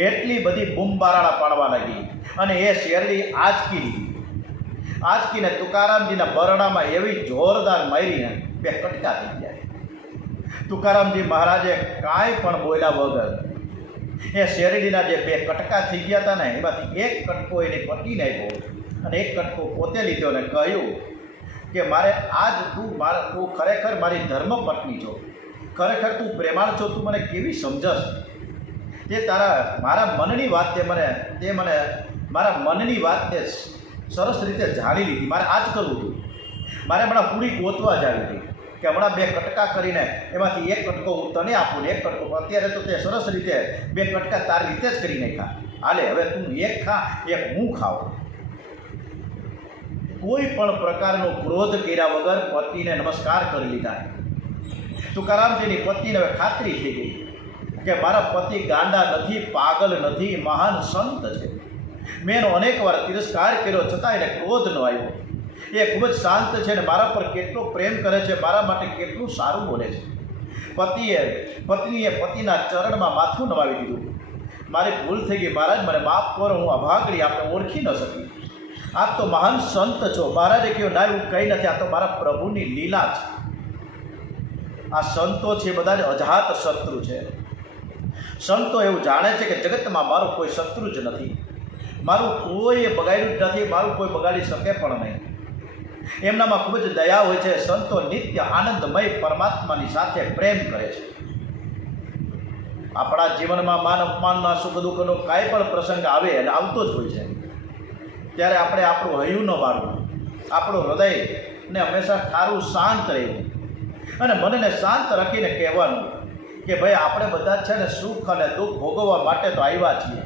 એટલી બધી બૂમબારાડા પાડવા લાગી અને એ શેરડી આંચકી લીધી. આંચકીને તુકારામજીના બરડામાં એવી જોરદાર મારીને 2 કટકા થઈ ગયા. તુકારામજી મહારાજે કાંઈ પણ બોલ્યા વગર એ શેરડીના જે 2 કટકા થઈ ગયા હતા ને, એમાંથી 1 કટકો એની પત્નીને આપ્યો અને 1 કટકો પોતે લીધો અને કહ્યું કે મારે આજ તું ખરેખર મારી ધર્મપત્ની છો, ખરેખર તું પ્રેમાળ છો, તું મને કેવી સમજસ, તે મારા મનની વાત તે મને મારા મનની વાત તે સરસ રીતે જાણી લીધી. મારે આ જ કરવું હતું, મારે હમણાં પૂરી ગોતવા જ આવી હતી કે હમણાં 2 કટકા કરીને એમાંથી 1 કટકો હું તને આપું ને 1 કટકો, અત્યારે તો તે સરસ રીતે 2 કટકા તારી રીતે જ કરી નાખ્યા. હાલે હવે તું 1 ખા, 1 હું ખાઉં. કોઈ પણ પ્રકારનો ક્રોધ કર્યા વગર પત્નીને નમસ્કાર કરી લીધા. તુકારામજીની પત્નીને હવે ખાતરી થઈ ગઈ કે મારા પતિ ગાંડા નથી, પાગલ નથી, મહાન સંત છે. મેં એનો અનેક વાર તિરસ્કાર કર્યો છતાં એને ક્રોધ ન આવ્યો. એ ખૂબ જ શાંત છે અને મારા પર કેટલો પ્રેમ કરે છે, મારા માટે કેટલું સારું બોલે છે. પત્નીએ પતિના ચરણમાં માથું નમાવી દીધું. મારી ભૂલ થઈ ગઈ મહારાજ, મને માફ કરો, હું અભાગડી આપણે ઓળખી ન શકી. આપ તો મહાન સંત છો. મહારાજે કહ્યું ના, એવું કંઈ નથી, આ તો મારા પ્રભુની લીલા છે. આ સંતો છે બધા જ અજાત શત્રુ છે. સંતો એવું જાણે છે કે જગતમાં મારો કોઈ શત્રુ જ નથી, મારું કોઈ બગાડ્યું જ નથી, મારું કોઈ બગાડી શકે પણ નહીં. એમનામાં ખૂબ જ દયા હોય છે. સંતો નિત્ય આનંદમય પરમાત્માની સાથે પ્રેમ કરે છે. આપણા જીવનમાં માન અપમાનના સુખ દુઃખનો કાંઈ પણ પ્રસંગ આવે અને આવતો જ હોય છે, ત્યારે આપણે આપણું હૈયું ન વાળવું, આપણું હૃદયને હંમેશા સારું શાંત રહેવું અને મનને શાંત રાખીને કહેવાનું કે ભાઈ આપણે બધા છે ને સુખ અને દુઃખ ભોગવવા માટે તો આવ્યા છીએ,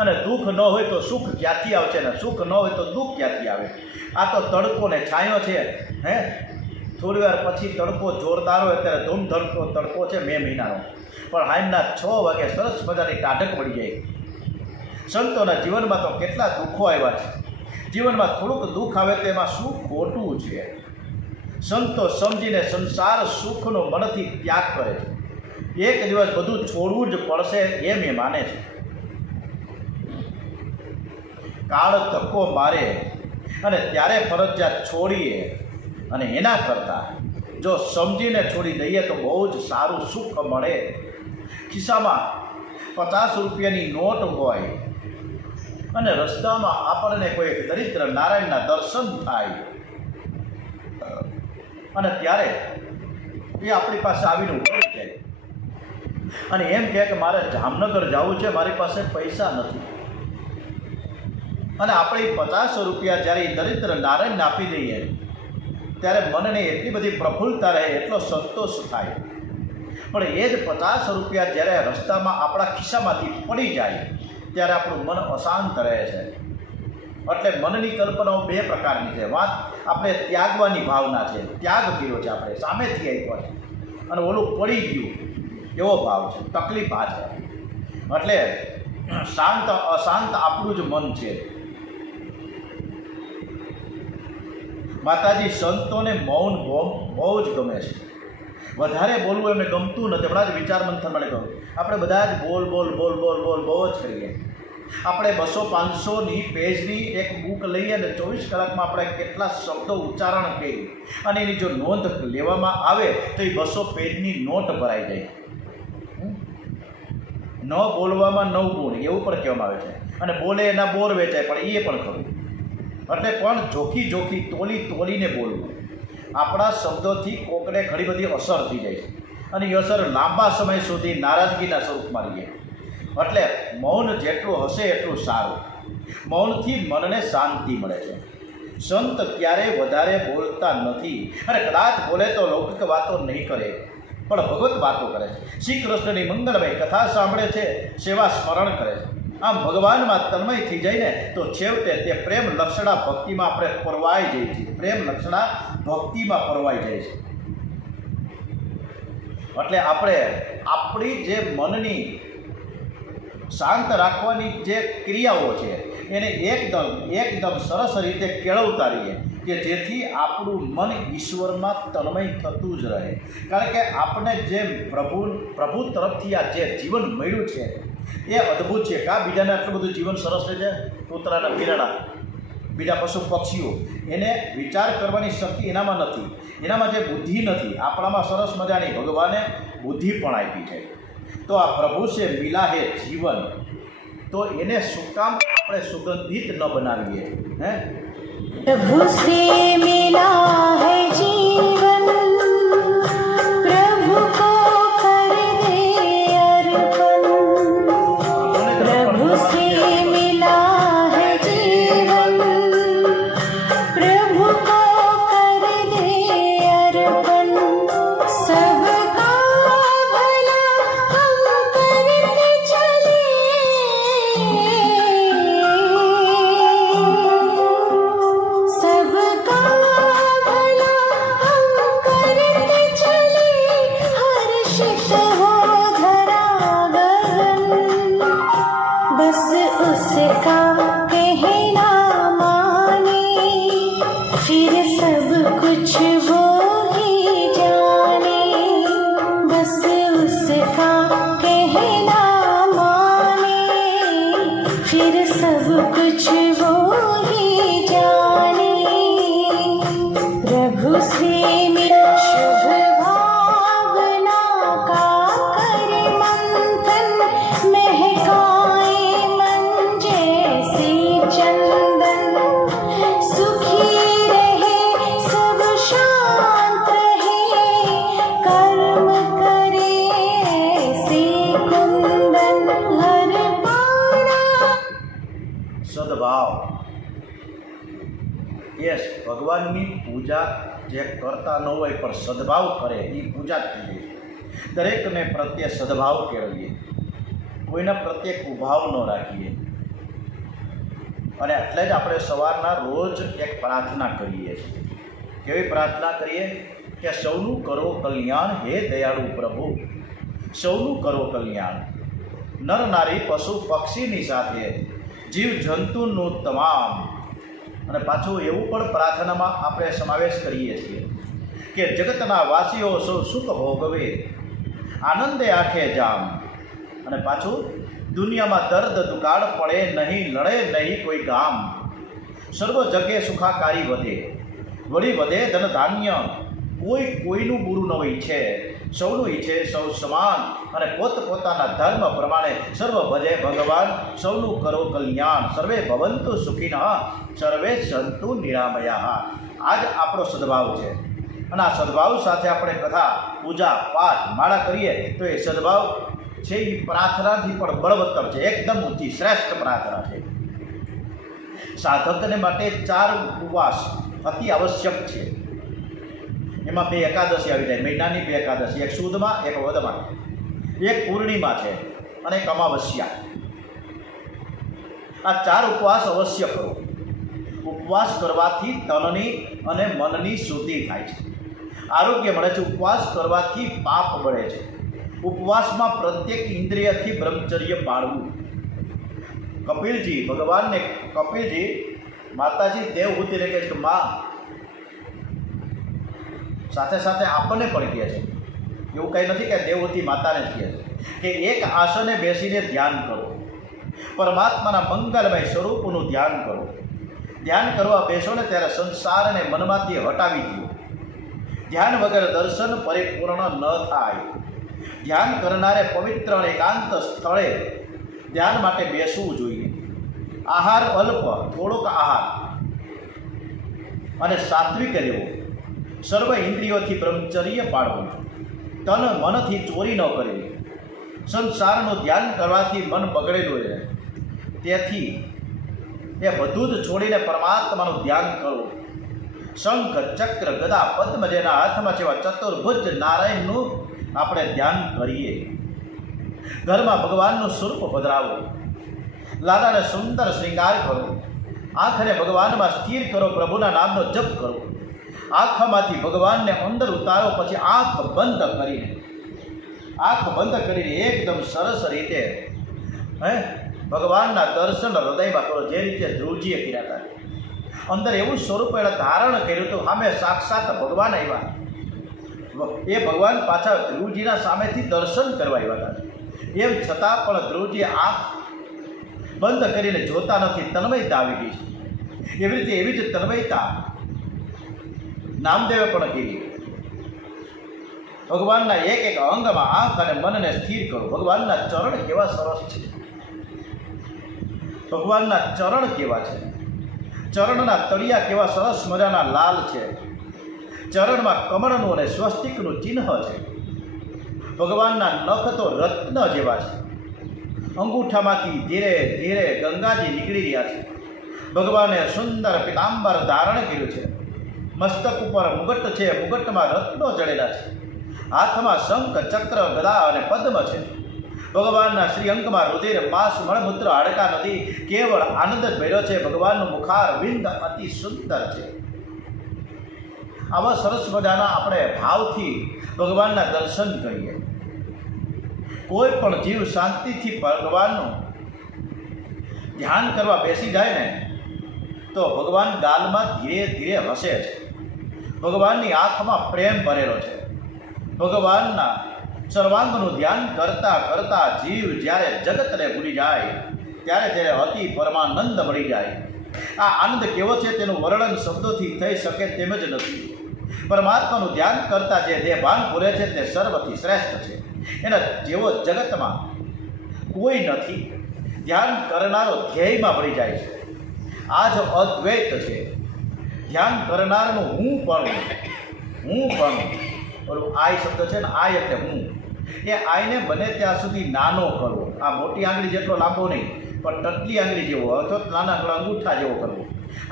અને દુઃખ ન હોય તો સુખ ક્યાંથી આવશે ને સુખ ન હોય તો દુઃખ ક્યાંથી આવે? આ તો તડકો ને છાંયો છે. થોડી વાર પછી તડકો જોરદાર હોય, અત્યારે ધૂમધડકો તડકો છે મે મહિનાનો, પણ હાઈમના 6 વાગે સરસ મજાની ટાઢક પડી જાય. સંતોના જીવનમાં તો કેટલા દુઃખો આવ્યા છે. જીવનમાં થોડુંક દુઃખ આવે તો એમાં શું ખોટું છે? સંતો સમજીને સંસાર સુખનો મનથી ત્યાગ કરે છે. એક દિવસ બધું છોડવું જ પડશે એમ એ માને છે. કાળ ધક્કો મારે અને ત્યારે ફરજિયાત છોડીએ, અને એના કરતાં જો સમજીને છોડી દઈએ તો બહુ જ સારું સુખ મળે. ખિસ્સામાં 50 રૂપિયાની નોટ હોય અને રસ્તામાં આપણને કોઈ દરિદ્ર નારાયણના દર્શન થાય અને ત્યારે એ આપણી પાસે આવીને ઉભો જાય અને એમ કહે કે મારે જામનગર જવું છે, મારી પાસે પૈસા નથી, અને આપણે 50 રૂપિયા જ્યારે એ દરિદ્ર નારાયણને આપી દઈએ ત્યારે મનને એટલી બધી પ્રફુલ્લતા રહે, એટલો સંતોષ થાય. પણ એ જ 50 રૂપિયા જ્યારે રસ્તામાં આપણા ખિસ્સામાંથી પડી જાય ત્યારે આપણું મન અશાંત રહે છે. એટલે મનની કલ્પનાઓ બે પ્રકારની છે. વાત આપણે ત્યાગવાની ભાવના છે, ત્યાગ કર્યો છે, આપણે સામેથી આપ્યો છે, અને ઓલું પડી ગયું એવો ભાવ છે, તકલીફ આ છે. એટલે શાંત અશાંત આપણું જ મન છે. માતાજી સંતોને મૌન બહુ જ ગમે છે. વધારે બોલવું એમને ગમતું નથી. હમણાં જ વિચાર મંથન મને કહ્યું, આપણે બધા જ બોલ બોલ બોલ બોલ બોલ બહુ જ કરીએ. આપણે 200-500ની પેજની એક બુક લઈએ અને 24 કલાકમાં આપણે કેટલા શબ્દો ઉચ્ચારણ કરીએ, અને એની જો નોંધ લેવામાં આવે તો એ 200 પેજની નોટ ભરાઈ જાય. ન બોલવામાં 9 ગુણ એવું પણ કહેવામાં આવે છે. અને બોલે એના બોર વેચાય, પણ એ પણ ખરું. એટલે પણ જોખી તોલીને બોલવું. આપણા શબ્દોથી કોકને ઘણી બધી અસર થઈ જાય છે, અને એ અસર લાંબા સમય સુધી નારાજગીના સ્વરૂપમાં રહીએ. એટલે મૌન જેટલું હશે એટલું સારું. મૌનથી મનને શાંતિ મળે છે. સંત ક્યારેય વધારે બોલતા નથી, અને કદાચ બોલે તો લૌકિક વાતો નહીં કરે, પણ ભગવત વાતો કરે છે. શ્રી કૃષ્ણની મંગળમય કથા સાંભળે છે, સેવા સ્મરણ કરે છે. આમ ભગવાનમાં તન્મય થઈ જાય ને તો છેવટે તે પ્રેમ લક્ષણા ભક્તિમાં આપણે પરવાઈ જઈએ છીએ. પ્રેમ લક્ષણા ભક્તિમાં પરવાઈ જાય છે. એટલે આપણે આપણી જે મનની શાંત રાખવાની જે ક્રિયાઓ છે એને એકદમ સરસ રીતે કેળવતા રહીએ, કે જેથી આપણું મન ઈશ્વરમાં તન્મય થતું જ રહે. કારણ કે આપણે જે પ્રભુ તરફથી આ જે જીવન મળ્યું છે એ અદ્ભુત છે. કા બીજાને આટલું બધું જીવન સરસ રહે છે, કૂતરાના બિલાડા, બીજા પશુ પક્ષીઓ, એને વિચાર કરવાની શક્તિ એનામાં નથી, એનામાં જે બુદ્ધિ નથી. આપણામાં સરસ મજાની ભગવાને બુદ્ધિ પણ આપી છે. તો આ પ્રભુ છે મિલા હે જીવન, તો એને શું કામ આપણે સુગંધિત ન બનાવીએ? હે, प्रभु से मिला है जीवन, प्रभु को कर दे अर्पण. प्रभु से मिला है जीवन, प्रभु को कर दे अर्पण. सबका भला हम करते चले, सबका भला हम करते चले, हर्षित हो धरा गगन. बस उसका कहना माने, फिर सब कुछ वो ही जाने. बस उसका कहना माने, फिर सब कुछ वो ही जाने. प्रभु से मिला शुभ भावना का कर मंथन, महकाए मन जैसे चंदन. सुखी रहे सब शांत रहे, कर्म करे ऐसे कुंदन. हर पाना સદભાવ. યસ, ભગવાનની પૂજા જે કરતા ન હોય પણ સદભાવ કરે એ પૂજા જ થઈ ગઈ. દરેકને પ્રત્યે સદભાવ કેળવીએ, કોઈના પ્રત્યે કુભાવ ન રાખીએ. અને એટલે જ આપણે સવારના રોજ એક પ્રાર્થના કરીએ છીએ. કેવી પ્રાર્થના કરીએ? કે સૌનું કરો કલ્યાણ હે દયાળુ પ્રભુ, સૌનું કરો કલ્યાણ. નર નારી પશુ પક્ષીની સાથે જીવ જંતુનું તમામ. અને પાછું એવું પણ પ્રાર્થનામાં આપણે સમાવેશ કરીએ છીએ કે જગતના વાસીઓ સૌ સુખ ભોગવે, આનંદે આંખે જામ. અને પાછું દુનિયામાં દર્દ દુકાળ પડે નહીં, લડે નહીં કોઈ ગામ. સર્વ જગે સુખાકારી વધે, વળી વધે ધન ધાન્ય. કોઈ કોઈનું બુરું ન ઈચ્છે, સૌનું ઈચ્છે સૌ સમાન. અને પોતપોતાના ધર્મ પ્રમાણે સર્વ ભજે ભગવાન, સૌનું કરો કલ્યાણ. સર્વે ભવંતુ સુખિનઃ, સર્વે સંતુ નિરામયા. આ જ આપણો સદભાવ છે. અને આ સદભાવ સાથે આપણે કથા, પૂજા, પાઠ, માળા કરીએ તો એ સદભાવ છે એ પ્રાર્થનાથી પણ બળવત્તર છે. એકદમ ઊંચી શ્રેષ્ઠ પ્રાર્થના છે. સાધકને માટે 4 ઉપવાસ અતિ આવશ્યક છે. એમાં 2 એકાદશી આવી જાય, મહિનાની 2 એકાદશી, એક સુદમાં, એક વદમાં, એક પૂર્ણિમા છે અને એક અમાવસ્યા. આ 4 ઉપવાસ અવશ્ય કરો. ઉપવાસ કરવાથી તનની અને મનની શુદ્ધિ થાય છે, આરોગ્ય મળે છે. ઉપવાસ કરવાથી પાપ બળે છે. ઉપવાસમાં પ્રત્યેક ઇન્દ્રિયથી બ્રહ્મચર્ય પાળવું. કપિલજી માતાજી દેવહૂતિને કહે છે કે માં, સાથે સાથે આપણને પણ કહે છે, એવું કંઈ નથી કે દેવહૂતિ માતાને જ કહે છે કે એક આસને બેસીને ધ્યાન કરો, પરમાત્માના મંગલમય સ્વરૂપનું ધ્યાન કરો. ધ્યાન કરવા બેસો ને ત્યારે સંસારને મનમાંથી હટાવી દો. ધ્યાન વગર દર્શન પરિપૂર્ણ ન થાય. ધ્યાન કરનારે પવિત્ર અને એકાંત સ્થળે ધ્યાન માટે બેસવું જોઈએ. આહાર અલ્પ, થોડોક આહાર અને સાત્વિક રહેવો. સર્વ ઇન્દ્રિયોથી બ્રહ્મચર્ય પાળવું. તન મનથી ચોરી ન કરવી. સંસારનું ધ્યાન કરવાથી મન બગડેલું રહે, તેથી એ બધું જ છોડીને પરમાત્માનું ધ્યાન કરવું. શંખ, ચક્ર, ગદા, પદ્મ જેના હાથમાં છે એવા ચતુર્ભુજ નારાયણનું આપણે ધ્યાન કરીએ. ઘરમાં ભગવાનનું સ્વરૂપ પધરાવો. લાલાને સુંદર શ્રૃંગાર કરો. આંખને ભગવાનમાં સ્થિર કરો. પ્રભુના નામનો જપ કરો. આંખમાંથી ભગવાનને અંદર ઉતારો. પછી આંખ બંધ કરીને એકદમ સરસ રીતે ભગવાનના દર્શન હૃદયમાં કરો, જે રીતે ધ્રુવજીએ કર્યા હતા. અંદર એવું સ્વરૂપ એણે ધારણ કર્યું હતું, સામે સાક્ષાત ભગવાન આવ્યા. એ ભગવાન પાછા ધ્રુવજીના સામેથી દર્શન કરવા આવ્યા હતા. એમ છતાં પણ ધ્રુવજી આંખ બંધ કરીને જોતા નથી. તન્મયતા આવી ગઈ છે. એવી જ તન્મયતા નામદેવે પણ કરી. ભગવાનના એક એક અંગમાં આંખ અને મનને સ્થિર કરો. ભગવાનના ચરણ કેવા સરસ છે. ભગવાનના ચરણ કેવા છે. ચરણના તળિયા કેવા સરસ મજાના લાલ છે. ચરણમાં કમળનું અને સ્વસ્તિકનું ચિહ્ન છે. ભગવાનના નખ તો રત્ન જેવા છે. અંગૂઠામાંથી ધીરે ધીરે ગંગાજી નીકળી રહ્યા છે. ભગવાને સુંદર પીતાંબર ધારણ કર્યું છે. મસ્તક ઉપર મુગટ છે. મુગટમાં રત્નો જડેલા છે. હાથમાં શંખ, ચક્ર, ગદા અને પદ્મ છે. ભગવાનના શ્રી અંગમાં રુધિર, માંસ, મળમૂત્ર, હાડકા નથી. કેવળ આનંદ જ ભર્યો છે. ભગવાનનું મુખાર વિંદ અતિ સુંદર છે. આવા સરસ મજાના આપણે ભાવથી ભગવાનના દર્શન કરીએ. કોઈ પણ જીવ શાંતિથી ભગવાનનું ધ્યાન કરવા બેસી જાય ને તો ભગવાન ગાલમાં ધીરે ધીરે હસે છે. ભગવાનની આંખમાં પ્રેમ ભરેલો છે. ભગવાનના સર્વાંગનું ધ્યાન કરતાં કરતાં જીવ જ્યારે જગતને ભૂલી જાય ત્યારે અતિ પરમાનંદ મળી જાય. આ આનંદ કેવો છે તેનું વર્ણન શબ્દોથી થઈ શકે તેમ જ નથી. પરમાત્માનું ધ્યાન કરતાં જે દેહભાન ભૂલે છે તે સર્વથી શ્રેષ્ઠ છે. એના જેવો જગતમાં કોઈ નથી. ધ્યાન કરનારો ધ્યેયમાં ભળી જાય છે. આ જ અદ્વૈત છે. ધ્યાન કરનારનું હું પણ ઓલું આય શબ્દ છે ને, આય એટલે હું. એ આયને બને ત્યાં સુધી નાનો કરવો. આ મોટી આંગળી જેટલો લાંબો નહીં, પણ ટટલી આંગળી જેવો અથવા નાના અંગૂઠા જેવો કરવો.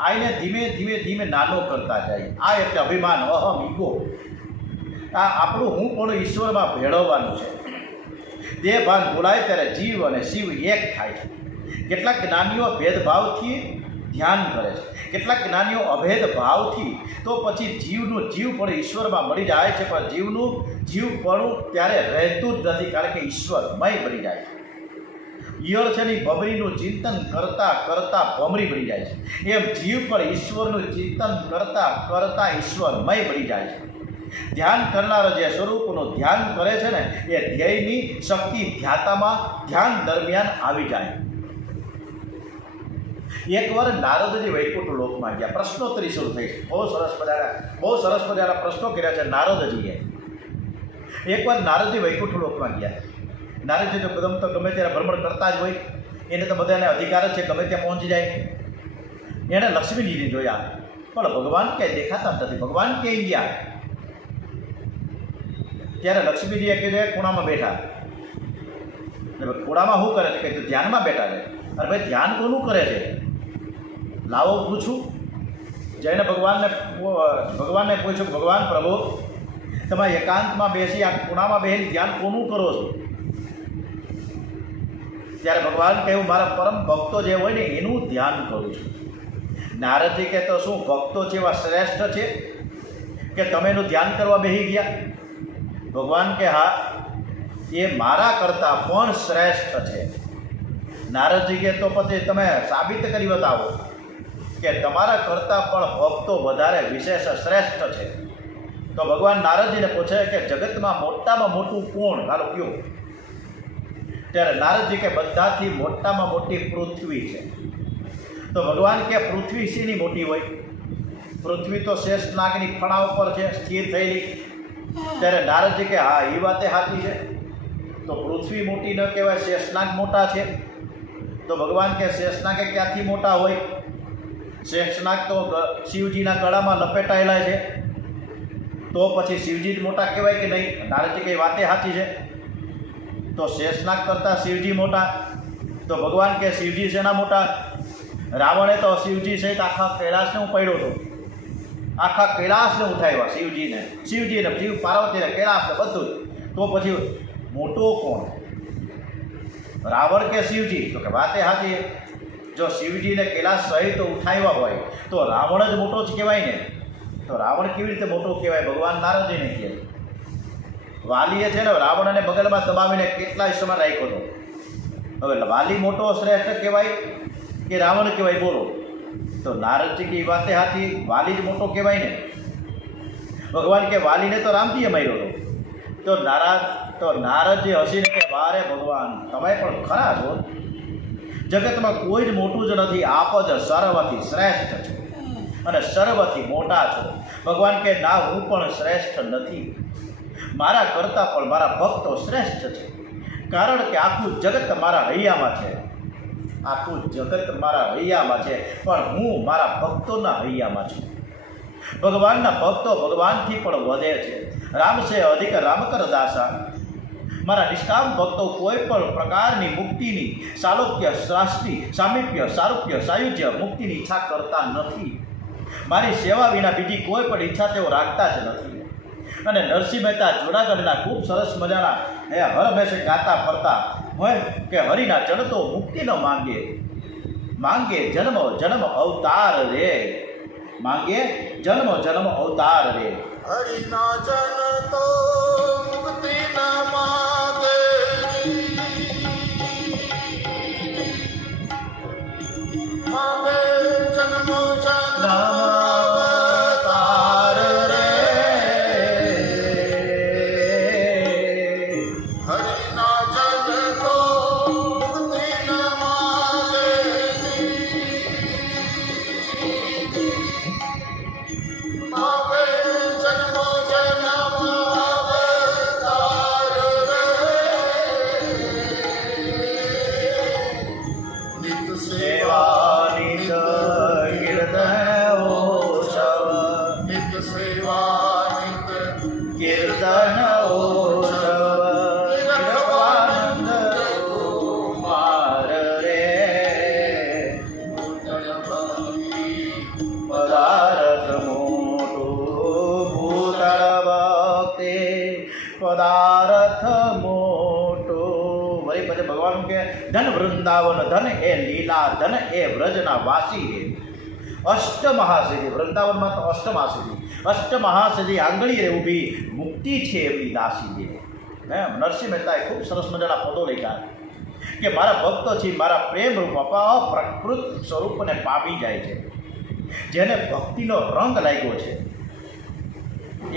આયને ધીમે ધીમે ધીમે નાનો કરતા જાય. આ એટલે અભિમાન, અહમ, ઈગો. આ આપણું હું પણ ઈશ્વરમાં ભેળવવાનું છે. દેહ ભાન બોલાય ત્યારે જીવ અને શિવ એક થાય છે. કેટલાક જ્ઞાનીઓ ભેદભાવથી ધ્યાન કરે છે, કેટલાક જ્ઞાનીઓ અભેદ ભાવથી. તો પછી જીવનું જીવ પણ ઈશ્વરમાં મળી જાય છે. પણ જીવનું જીવપણું ત્યારે રહેતું જ નથી, કારણ કે ઈશ્વરમય બની જાય છે. ઈયળ છે ને ભમરીનું ચિંતન કરતાં કરતાં ભમરી બની જાય છે. એમ જીવ પણ ઈશ્વરનું ચિંતન કરતાં કરતાં ઈશ્વરમય બની જાય છે. ધ્યાન કરનારો જે સ્વરૂપનું ધ્યાન કરે છે ને એ ધ્યેયની શક્તિ ધ્યાતામાં ધ્યાન દરમિયાન આવી જાય. એકવાર નારદજી વૈકુંઠ લોકમાં ગયા. પ્રશ્નોત્તરી શરૂ થઈ છે. બહુ સરસ મજાના પ્રશ્નો કર્યા છે નારદજીએ. એકવાર નારદજી વૈકુંઠ લોકમાં ગયા. નારદજી તો ગમે ત્યારે ભ્રમણ કરતા જ હોય. એને તો બધાને અધિકાર જ છે, ગમે ત્યાં પહોંચી જાય. એણે લક્ષ્મીજીને જોયા, પણ ભગવાન ક્યાંય દેખાતા જ નથી. ભગવાન ક્યાંય ગયા? ત્યારે લક્ષ્મીજીએ કીધું ખૂણામાં બેઠા. ખૂણામાં શું કરે છે? કે ધ્યાનમાં બેઠા છે. અરે ભાઈ, ધ્યાન કોનું કરે છે? લાવો પૂછું. જઈને ભગવાનને પૂછ્યું, ભગવાન પ્રભુ, તમે એકાંતમાં બેસી આ ખૂણામાં બેસી ધ્યાન કોનું કરો છો? ત્યારે ભગવાન કહ્યું, મારા પરમ ભક્તો જે હોય ને એનું ધ્યાન કરું છું. નારદજી કહે, તો શું ભક્તો જેવા શ્રેષ્ઠ છે કે તમે એનું ધ્યાન કરવા બેસી ગયા? ભગવાન કે હા, એ મારા કરતાં પણ શ્રેષ્ઠ છે. નારદજી કહે, તો પછી તમે સાબિત કરી બતાવો કે તમારા કરતાં પણ ભક્તો વધારે વિશેષ શ્રેષ્ઠ છે. તો ભગવાન નારદજીને પૂછે કે જગતમાં મોટામાં મોટું કોણ? હાલો કયો. ત્યારે નારદજી કે બધાથી મોટામાં મોટી પૃથ્વી છે. તો ભગવાન કે પૃથ્વી શીની મોટી હોય? પૃથ્વી તો શેષનાગની ફણા ઉપર છે સ્થિર થયેલી. ત્યારે નારદજી કે હા, એ વાતે સાચી છે. તો પૃથ્વી મોટી ન કહેવાય, શેષનાગ મોટા છે. તો ભગવાન કે શેષનાગે ક્યાંથી મોટા હોય? શેષનાગ તો શિવજીના ગળામાં લપેટાયેલા છે. તો પછી શિવજી જ મોટા કહેવાય કે નહીં? નારદજી કઈ વાતે સાચી છે. તો શેષનાગ કરતાં શિવજી મોટા. તો ભગવાન કે શિવજી શેના મોટા? રાવણે તો શિવજી સહિત આખા કૈલાસને ઉપાડ્યો હતો. આખા કૈલાસને ઉઠાવ્યા શિવજીને શિવ પાર્વતીને કૈલાસને બધું જ. તો પછી મોટો કોણ? રાવણ કે શિવજી? તો કે વાતે સાચી. જો શિવજીને કૈલાસ સહિત ઉઠાવ્યા હોય તો રાવણ જ મોટો જ કહેવાય ને. તો રાવણ કેવી રીતે મોટો કહેવાય? ભગવાન નારદજીને કહે. વાલીએ છે ને રાવણને બગલમાં દબાવીને કેટલા સમય રાખ્યો હતો. હવે વાલી મોટો શ્રેષ્ઠ કહેવાય કે રાવણ કહેવાય? બોલો. તો નારદજી કે વાતે સાચી, વાલી જ મોટો કહેવાય ને. ભગવાન કે વાલીને તો રામજીએ માર્યો હતો. તો નારદજી હસીને કે વારે ભગવાન, તમે પણ ખરા છો. જગતમાં કોઈ જ મોટું જ નથી, આપ જ સર્વથી શ્રેષ્ઠ છો અને સર્વથી મોટા છો. ભગવાન કે ના, હું પણ શ્રેષ્ઠ નથી. મારા કરતાં પણ મારા ભક્તો શ્રેષ્ઠ છે. કારણ કે આખું જગત મારા હૈયામાં છે. આખું જગત મારા હૈયામાં છે, પણ હું મારા ભક્તોના હૈયામાં છું. ભગવાનના ભક્તો ભગવાનથી પણ વધે છે. રામ સે અધિક રામ કર દાસા. મારા નિષ્કામ ભક્તો કોઈ પણ પ્રકારની મુક્તિની, સાલોક્ય, શાસ્ત્રી, સામીપ્ય, સારૂપ્ય, સાયુજ્ય મુક્તિની ઈચ્છા કરતા નથી. મારી સેવા વિના બીજી કોઈ પણ ઈચ્છા તેઓ રાખતા જ નથી. અને નરસિંહ મહેતા જૂનાગઢના ખૂબ સરસ મજાના હર હંમેશા ગાતા ફરતા હોય કે હરિના જન તો મુક્તિ ન માંગે, માંગે જન્મ જન્મ અવતાર રે, માંગે જન્મ જન્મ અવતાર રે. હરિના જન તો મુક્તિ ન માંગે, માંગે જન્મ જન્મ અવતાર રે. હરિના જન તો મુક્તિ ન માંગે, માંગે જન્મ જન્મ અવતાર રે. નિત સેવા નિત કીર્તન ઓછવ, નિત સેવા નિત કીર્તન ઓછવ, નિરવાનંદ કુમાર રે. પદાર્થ મોટું ભૂતળ ભક્તિ, પદાર્થ મોટો. વળી પછી ભગવાન કે ધન વૃંદાવન, ધન એ લીલા, ધન એ વ્રજના વાસી રે. અષ્ટમહાસિદ્ધિ, વૃંદાવનમાં તો અષ્ટમહાસિદ્ધિ, અષ્ટમહાસિદ્ધિ આંગળી રે ઊભી, મુક્તિ છે એમની દાસી રે. નરસિંહ મહેતાએ ખૂબ સરસ મજાના પદો લખ્યા કે મારા ભક્તો છે મારા પ્રેમ રૂપ અપ્રકૃત સ્વરૂપને પામી જાય છે. જેને ભક્તિનો રંગ લાગ્યો છે,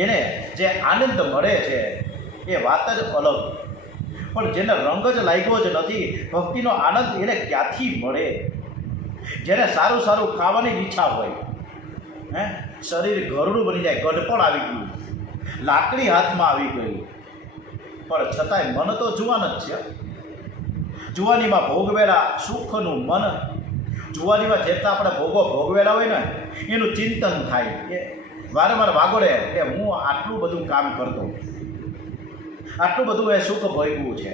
એને જે આનંદ મળે છે એ વાત જ અલગ. પણ જેને રંગ જ લાગ્યો જ નથી, ભક્તિનો આનંદ એને ક્યાંથી મળે? જેને સારું સારું ખાવાની ઈચ્છા હોય, શરીર ઘરડું બની જાય, ગઢપણ આવી ગયું, લાકડી હાથમાં આવી ગઈ, પણ છતાંય મન તો જુવાન જ છે. જુવાનીમાં ભોગવેલા સુખનું મન, જુવાનીમાં જેટલા આપણે ભોગો ભોગવેલા હોય ને એનું ચિંતન થાય કે વારંવાર વાગોડે કે હું આટલું બધું કામ કરતો, આટલું બધું એ સુખ ભોગવું છે.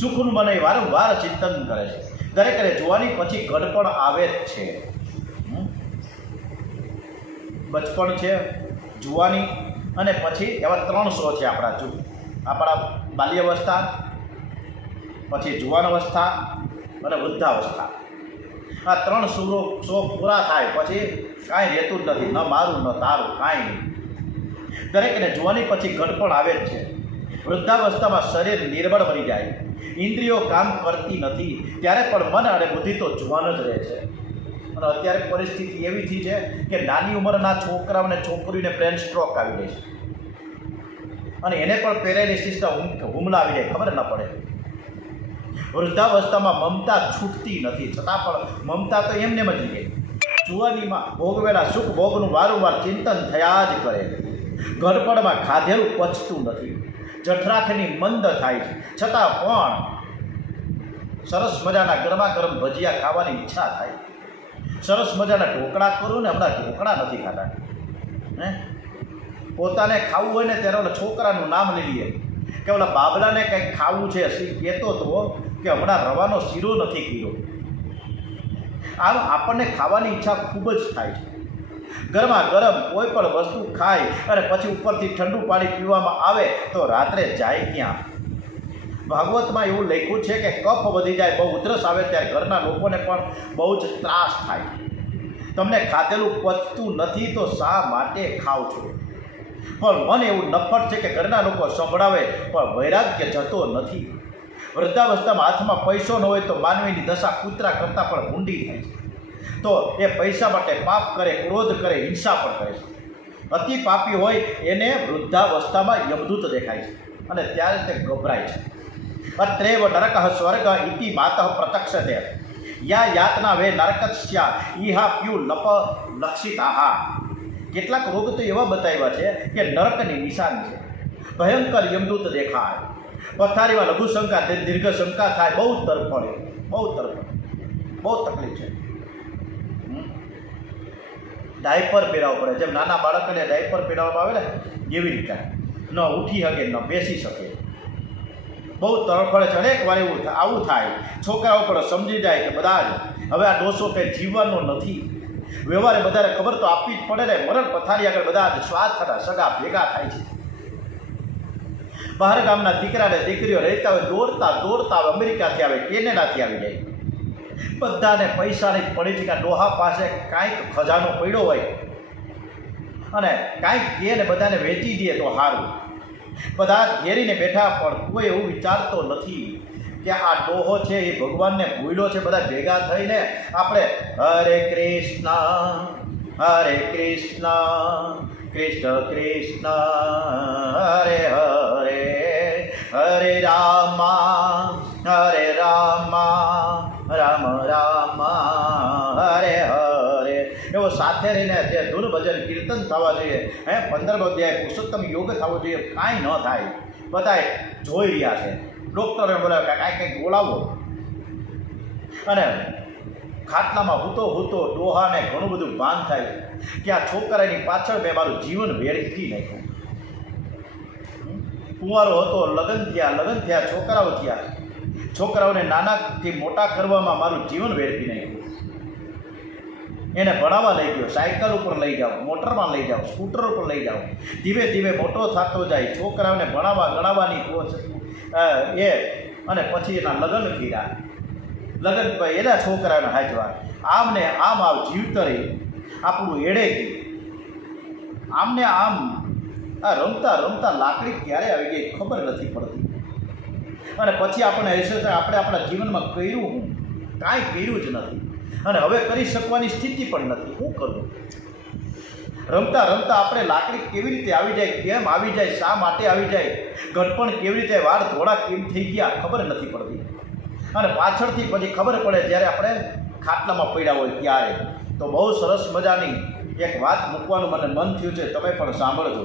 સુખનું મન એ વારંવાર ચિંતન કરે છે. દરેક જુવાની પછી ગઢપણ આવે જ છે. બચપણ છે, જુવાની અને પછી એવા 3 શો છે આપણા બાલ્યાવસ્થા, પછી જુવાન અવસ્થા અને વૃદ્ધાવસ્થા. આ 3 શો પૂરા થાય પછી કાંઈ રહેતું જ નથી, ન મારું ન તારું, કાંઈ નહીં. દરેકને જુવાની પછી ગઢપણ આવે જ છે. વૃદ્ધાવસ્થામાં શરીર નિર્બળ બની જાય, ઇન્દ્રિયો કામ કરતી નથી, ત્યારે પણ મન અને બુદ્ધિ તો જુવાન જ રહે છે. અને અત્યારે પરિસ્થિતિ એવી થઈ છે કે નાની ઉંમરના છોકરાઓને છોકરીઓને બ્રેન સ્ટ્રોક આવી જાય છે અને એને પણ પેરાલિસિસના હુમલા આવી જાય, ખબર ન પડે. વૃદ્ધાવસ્થામાં મમતા છૂટતી નથી, છતાં પણ મમતા તો એમને જ રહે. જુવાનીમાં ભોગવેલા સુખ ભોગનું વારંવાર ચિંતન થયા જ કરે. ગડપણમાં ખાધેલું પચતું નથી, જઠરાખની મંદ થાય છે, છતાં પણ સરસ મજાના ગરમા ગરમ ભજીયા ખાવાની ઈચ્છા થાય. સરસ મજાના ઢોકળા કરું ને હમણાં ઢોકળા નથી ખાતા. પોતાને ખાવું હોય ને ત્યારે ઓલા છોકરાનું નામ લઈ લઈએ કે ઓલા બાબલાને કંઈક ખાવું છે, કહેતો હતો કે હમણાં રવાનો શીરો નથી કર્યો. આમ આપણને ખાવાની ઈચ્છા ખૂબ જ થાય છે. ગરમા ગરમ કોઈ પણ વસ્તુ ખાય અને પછી ઉપરથી ઠંડુ પાણી પીવામાં આવે તો રાત્રે જાય ક્યાં? ભાગવતમાં એવું લખ્યું છે કે કફ વધી જાય, બહુ ઉધરસ આવે ત્યારે ઘરના લોકોને પણ બહુ જ ત્રાસ થાય. તમને ખાધેલું પચતું નથી તો શા માટે ખાવ છો? પણ મન એવું નફ્ફટ છે કે ઘરના લોકો સંભળાવે પણ વૈરાગ્ય જતો નથી. વૃદ્ધાવસ્થામાં હાથમાં પૈસો ન હોય તો માનવીની દશા કૂતરા કરતાં પણ ઊંડી થાય છે. તો એ પૈસા માટે પાપ કરે, ક્રોધ કરે, હિંસા પણ કરે છે. અતિ પાપી હોય એને વૃદ્ધાવસ્થામાં યમદૂત દેખાય છે અને ત્યારે તે ગભરાય છે. અત્રેવ નરક સ્વર્ગ ઇતિ માતઃ પ્રતક્ષતે યા યાતના વે નરકસ્યા ઇહા પ્યુ લપ લક્ષિતાહા. કેટલાક રોગ તો એવા બતાવ્યા છે કે નરકની નિશાની છે. ભયંકર યમદૂત દેખાય, પથારીમાં લઘુ શંકા, દીર્ઘ શંકા થાય, બહુ તરફડે, બહુ તકલીફ છે. ડાયપર પહેરાવવું પડે, જેમ નાના બાળકોને ડાયપર પહેરાવવામાં આવે ને એવી રીતે. ન ઉઠી શકે, ન બેસી શકે, બહુ તરફડે છે. અનેક વાર આવું થાય. છોકરાઓ પણ સમજી જાય કે બધા જ હવે આ ડોસો કંઈ જીવવાનો નથી. વ્યવહારે બધાને ખબર તો આપવી જ પડે ને. મરણ પથારી આગળ બધા જ સ્વાદ થતા સગા ભેગા થાય છે. બહાર ગામના દીકરાને દીકરીઓ રહેતા હોય, દોડતા આવે, અમેરિકાથી આવે, કેનેડાથી આવી જાય. બધાને પૈસાની પડી છે કે ડોહા પાસે કાંઈક ખજાનો પડ્યો હોય અને કાંઈક કહે ને બધાને વેચી દે તો સારું. બધા ઘેરીને બેઠા પણ કોઈ એવું વિચારતો નથી કે આ ડોહો છે એ ભગવાનને ભૂલ્યો છે. બધા ભેગા થઈને આપણે હરે કૃષ્ણ કૃષ્ણ કૃષ્ણ હરે હરે, હરે રામ રામ રામ હરે હરે. એવો સાથે રહીને જે ધૂન ભજન કીર્તન થવા જોઈએ. 15મો અધ્યાય પુરુષોત્તમ યોગ થવો જોઈએ. કાંઈ ન થાય. બધાએ જોઈ રહ્યા છે. ડૉક્ટરે બોલાવે કે કાંઈક બોલાવો અને ખાટલામાં હૂતો ડોહાને ઘણું બધું ભાન થાય કે આ છોકરાની પાછળ મેં મારું જીવન વેડફી નાખ્યું. કુંવારો હતો, લગ્ન થયા, છોકરાઓ થયા. છોકરાઓને નાનાથી મોટા કરવામાં મારું જીવન વેડફી નાખ્યું. એને ભણાવવા લઈ ગયો, સાયકલ ઉપર લઈ જાઓ, મોટરમાં લઈ જાઓ, સ્કૂટર ઉપર લઈ જાઓ. ધીમે ધીમે મોટો થતો જાય. છોકરાઓને ગણાવવાની એ અને પછી એના લગ્ન કર્યા. લગ્ન એના છોકરાઓને હાચવા. આમને આમ જીવતરે આપણું એડે ગયું. આમને આમ આ રમતા લાકડી ક્યારે આવી ગઈ ખબર નથી પડતી. અને પછી આપણે અહેસાસ આપણે આપણા જીવનમાં કર્યું હું કાંઈ કર્યું જ નથી અને હવે કરી શકવાની સ્થિતિ પણ નથી. શું કરવું? રમતા આપણે લાકડી કેવી રીતે આવી જાય, કેમ આવી જાય, શા માટે આવી જાય, ઘડપણ કેવી રીતે, વાળ ધોળા કેમ થઈ ગયા ખબર નથી પડતી. અને પાછળથી પછી ખબર પડે જ્યારે આપણે ખાટલામાં પડ્યા હોય ત્યારે. તો બહુ સરસ મજાની એક વાત મૂકવાનું મને મન થયું છે, તમે પણ સાંભળજો.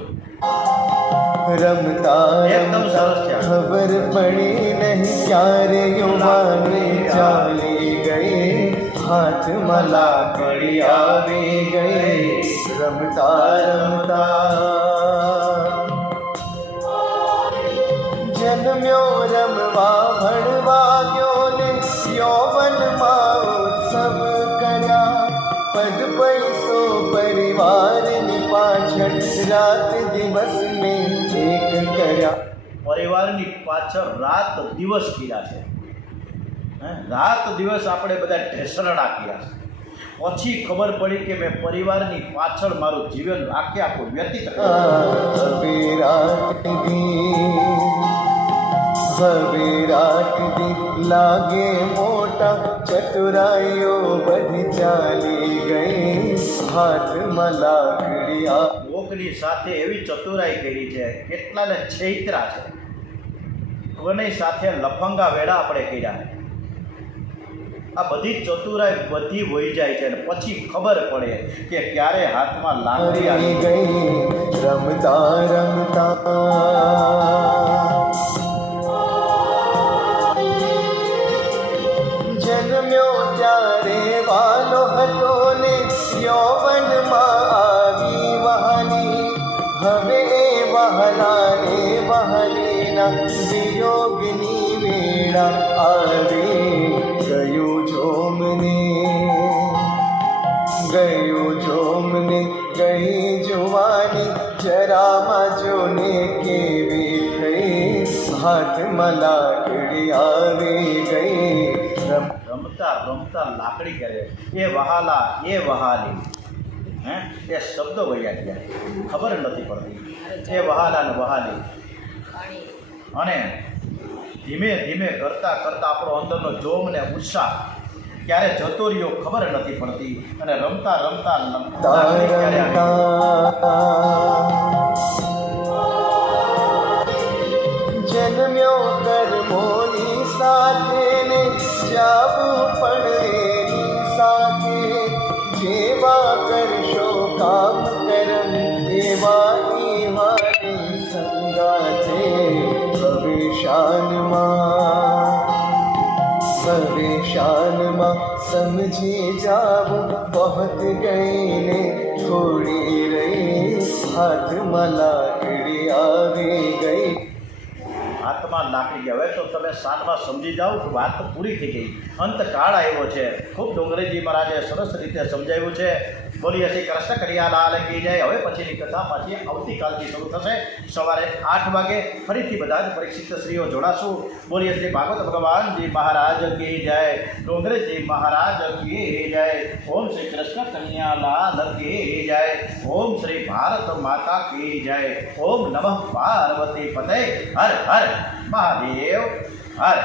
રમતા એકદમ સરસ છે. ખબર પડી નહીં ક્યારે યુવાની ચાલી ગઈ, હાથમાં લાકડી આવી ગઈ. રમતા જન્મ્યો રમવા ભણવા ગયો ને યૌવનમાં ઉત્સવ કર્યા. પદ પૈસો પરિવારની रात दिवस में एक કર્યા પરિવારની પાછળ રાત દિવસ કર્યા છે. રાત દિવસ આપણે બધા ઢેસરડા કર્યા છે. પછી ખબર પડી કે મેં પરિવારની પાછળ મારું જીવન આખે આખું વ્યતીત કર્યું. હવે રાત દી લાગે મોટા ચતુરાઈઓ બધી ચાલી ગઈ હાથમાં લાકડિયા કોકની સાથે એવી ચતુરાઈ કરી છે, કેટલાને છેતરા છે, કોની સાથે લફંગા વેડા આપણે કર્યા. આ બધી ચતુરાઈ બધી વહી જાય છે અને પછી ખબર પડે કે ક્યારે હાથમાં લાકડી હારી આવી. ગઈ રમતા રમતા જન્મ્યો ત્યારે વાલો હતો ને યૌવનમાં આવી વહાલી હવે એ વહાલાને વહાલીના વિયોગની વેળા આવે ગયું જોમને ગઈ જુવાની જરામાં જોને કેવી થઈ હાથમાં લાકડી આવી ગઈ રમતા રમતા લાકડી કરે એ વહાલા એ વહાલી એ શબ્દો વહ્યા ગયા, ખબર નથી પડતી. એ વહાલા ને વહાલી અને ધીમે ધીમે કરતાં કરતાં આપણો અંદરનો જોમ ને ઉત્સાહ ક્યારે જતો રહ્યો ખબર નથી પડતી. અને રમતા રમતા લાકડી ક્યારે આવી. જન્મ્યો કર્મોની સાથે ને જાવું પણ એની સાથે જેવા કરશો કામ કરમ એવા એવાની સંગાથે ભવિષ્યાનમાં સમજી જાવું બહત ગઈને થોડી રહી હાથમાં લાકડી આવી ગઈ. હાથમાં લાકડી ગયા. હવે તો તમે સાંજમાં સમજી જાઓ કે વાત તો પૂરી થઈ ગઈ, અંતકાળ આવ્યો છે. ખૂબ ડોંગરેજી મહારાજે સરસ રીતે સમજાવ્યું છે. બોલીએ શ્રી કૃષ્ણ કનૈયાલાલ કી જય. હવે પછીની કથા પાછી આવતીકાલથી શરૂ થશે. સવારે 8 વાગે ફરીથી બધા જ પરીક્ષિત શ્રીઓ જોડાશું. બોલીએ શ્રી ભાગવત ભગવાનજી મહારાજ કી જય, ડોંગરેજી મહારાજ કી જય. ઓમ શ્રી કૃષ્ણ કનૈયાલાલ કી જય. ઓમ શ્રી ભારત માતા કી જય. ઓમ નમઃ પાર્વતી પતે. હર હર મહાદેવ હર.